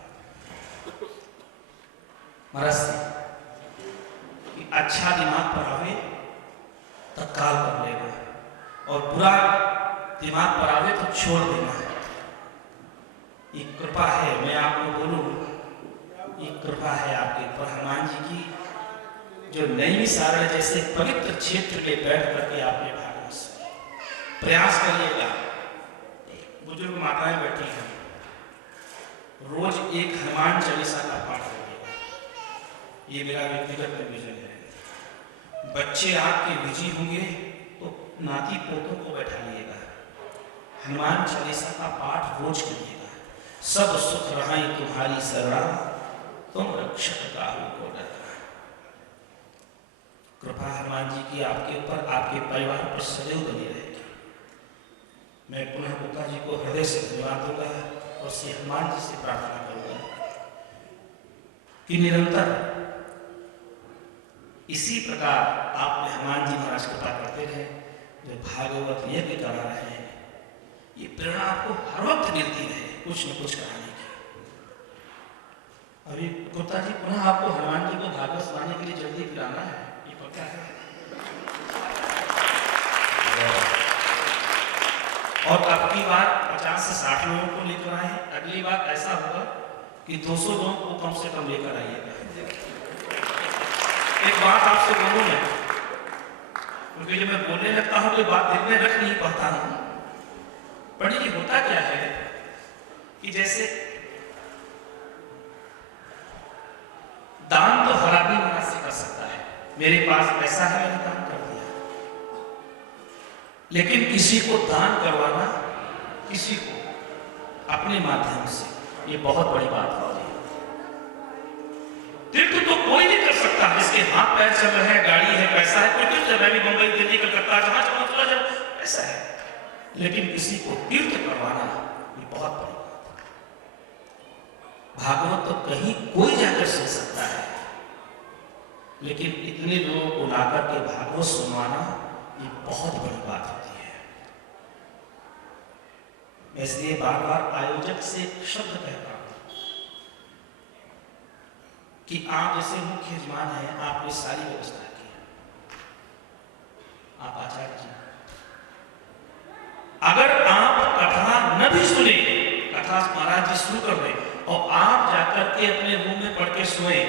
महाराज से कि अच्छा दिमाग पर आवे तत्काल कर लेगा, और बुरा दिमाग पर आवे तो छोड़ देना है। ये कृपा है, मैं आपको बोलूं, ये कृपा है आपके ऊपर हनुमान जी की, जो नई सारण जैसे पवित्र क्षेत्र में बैठ करके आपने भागवत से प्रयास करिएगा। बुजुर्ग माताएं बैठी हैं, रोज एक हनुमान चालीसा का पाठ करिएगा, ये मेरा व्यक्तिगत विजन है। बच्चे आपके बिजी होंगे तो नाती पोतों को बैठाइएगा, हनुमान चालीसा का पाठ रोज करिएगा। सब सुख रहा तुम्हारी शरणा, तुम रक्षक काहू को डरना। कृपा हनुमान जी की आपके ऊपर, आपके परिवार पर सदैव बनी रहेगी। मैं पुनः गुप्ता जी को हृदय से धन्यवाद दूंगा और श्री हनुमान जी से प्रार्थना करूंगा कि निरंतर इसी प्रकार आप हनुमान जी महाराज कृपा करते रहे, जो भागवत यज्ञ करा रहे हैं, ये प्रेरणा आपको हर वक्त मिलती रहे कुछ न कुछ कराने की। अभी गुप्ता जी पुनः आपको हनुमान जी को भागवत सुनाने के लिए जल्दी बुलाना है, ये पक्का है। और अब की बार 50 से 60 लोगों को लेकर आए, अगली बार ऐसा होगा कि 200 लोगों को कम से कम लेकर आइएगा। एक बात आपसे बोलूं मैं, क्योंकि जब मैं बोलने लगता हूं तो बात दिल में रख नहीं पाता हूं। पंडित जी, होता क्या है कि जैसे दान तो हर आदमी मना से कर सकता है, मेरे पास पैसा है मैंने दान कर दिया, लेकिन किसी को दान करवाना, किसी को अपने माध्यम से, ये बहुत बड़ी बात हो रही है। तीर्थ तो कोई नहीं कर सकता, जिसके हाथ पैर चल रहे हैं, गाड़ी है, पैसा है, कोई तीर्थ मैं भी मुंबई, दिल्ली, कलकत्ता जहां चाहो चला जाओ, ऐसा है। लेकिन किसी को तीर्थ करवाना ये बहुत बड़ी बात है। भागवत तो कहीं कोई जाकर सुन सकता है, लेकिन इतने लोगों को लाकर के भागवत सुनवाना ये बहुत बड़ी बात होती है। मैं इसलिए बार बार आयोजक से एक शब्द कहता हूं कि आप जैसे मुख्य यजमान हैं, आपने सारी व्यवस्था की, आप आचार्य जी, अगर आप कथा न भी सुने, कथा महाराज जी शुरू कर रहे और आप जाकर के अपने रूम में पढ़ के सोए,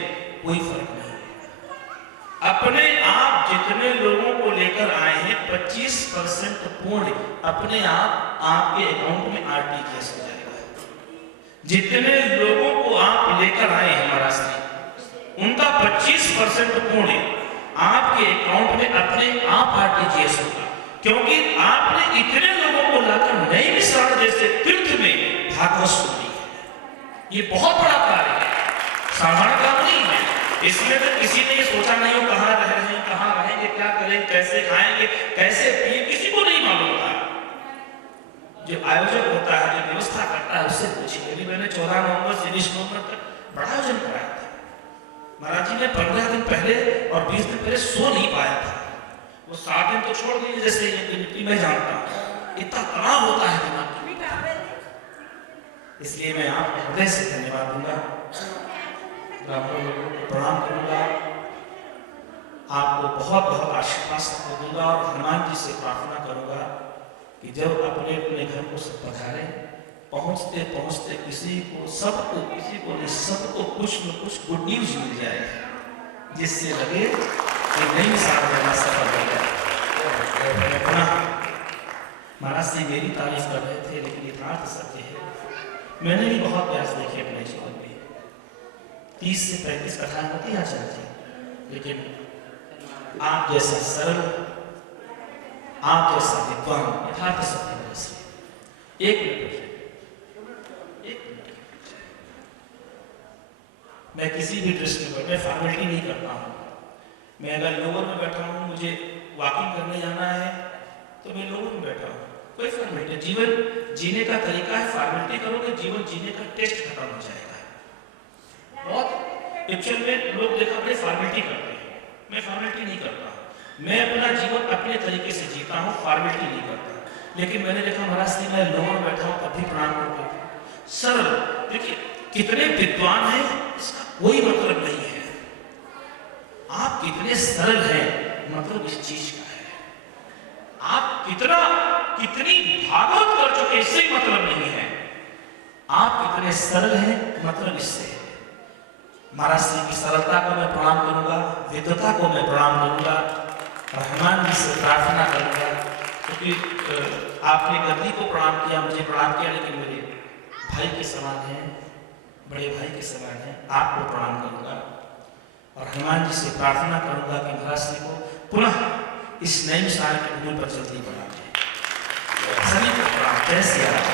कोई फर्क नहीं है। अपने आप जितने लोगों को लेकर आए हैं 25% पूर्ण अपने आप आपके अकाउंट में आरटीजीएस हो जाएगा। जितने लोगों को आप लेकर आए हैं महाराज जी, उनका 25% पूर्ण आपके अकाउंट में अपने आप आरटीजीएस होगा, क्योंकि आपने इतने लोगों को लाकर नई मिश्रण जैसे तीर्थ में भागवत सुनी है। ये बहुत बड़ा कार्य है, साधारण काम नहीं है। इसमें तो किसी ने ये सोचा नहीं हो कहाँ रह रहे हैं, कहाँ रहेंगे, क्या करेंगे, कैसे खाएंगे, कैसे पिए, किसी को नहीं मालूम था। जो आयोजक होता है, जो व्यवस्था करता है, उससे पूछिए। मैंने 14 नवंबर से 20 नवंबर तक बड़ा आयोजन कराया था। महाराज जी ने 15 दिन पहले और 20 दिन पहले सो नहीं पाया था। वो 7 दिन तो छोड़ दीजिए, जैसे ये मैं जानता हूँ इतना तनाव होता है दिमाग में। इसलिए मैं आपको हृदय से धन्यवाद दूंगा, ब्राह्मण लोगों को प्रणाम करूंगा, आपको बहुत बहुत आशीर्वाद दूंगा और हनुमान जी से प्रार्थना करूंगा कि जब अपने अपने घर को सब पधारे, पहुंचते पहुंचते किसी को, सबको, किसी को नहीं सबको कुछ न कुछ गुड न्यूज मिल जाए, जिससे लगे कि नई साल करना सफल हो गया। महाराज जी मेरी तारीफ कर रहे थे, लेकिन यथार्थ सत्य है, मैंने भी बहुत प्रयास देखे अपने जीवन में। 30 से 35 कथाएं होती हैं चलती, लेकिन आप जैसा सरल, आप जैसा विद्वान, यथार्थ सत्य से एक मिनट मैं किसी भी दृष्टि पर मैं फॉर्मेलिटी नहीं करता हूँ। मैं अगर लोअर में बैठा हूँ, मुझे वॉकिंग करने जाना है तो मैं लोअर में बैठा हूँ, कोई फॉर्मेलिटी। जीवन जीने का तरीका है, फॉर्मेलिटी करोगे जीवन जीने का टेस्ट खत्म हो जाएगा। बहुत एक्चुअल में लोग देखा अपने फॉर्मेलिटी करते हैं, मैं फॉर्मेलिटी नहीं करता। मैं अपना जीवन अपने तरीके से जीता हूँ, फॉर्मेलिटी नहीं करता। लेकिन मैंने देखा महाराज जी मैं लोअर में बैठा हूँ तब भी प्रणाम करता हूँ, सरल। देखिए कितने विद्वान हैं इसका कोई मतलब नहीं है, आप कितने सरल हैं मतलब इस चीज का है। आप कितनी भागवत कर चुके इससे मतलब नहीं है, आप कितने सरल हैं मतलब इससे है। महाराज जी की सरलता को मैं प्रणाम करूंगा, विद्वता को मैं प्रणाम करूंगा, हनुमान जी से प्रार्थना करूंगा, क्योंकि आपने गद्दी को प्रणाम किया, मुझे प्रणाम किया, लेकिन मेरे भाई के समान है, बड़े भाई के समान है, आपको प्रणाम करूंगा और हनुमान जी से प्रार्थना करूंगा कि महाराज जी को पुनः इस नए साल के भूमि पर जल्दी बढ़ा दें। सभी को प्रणाम। जय सिया राम।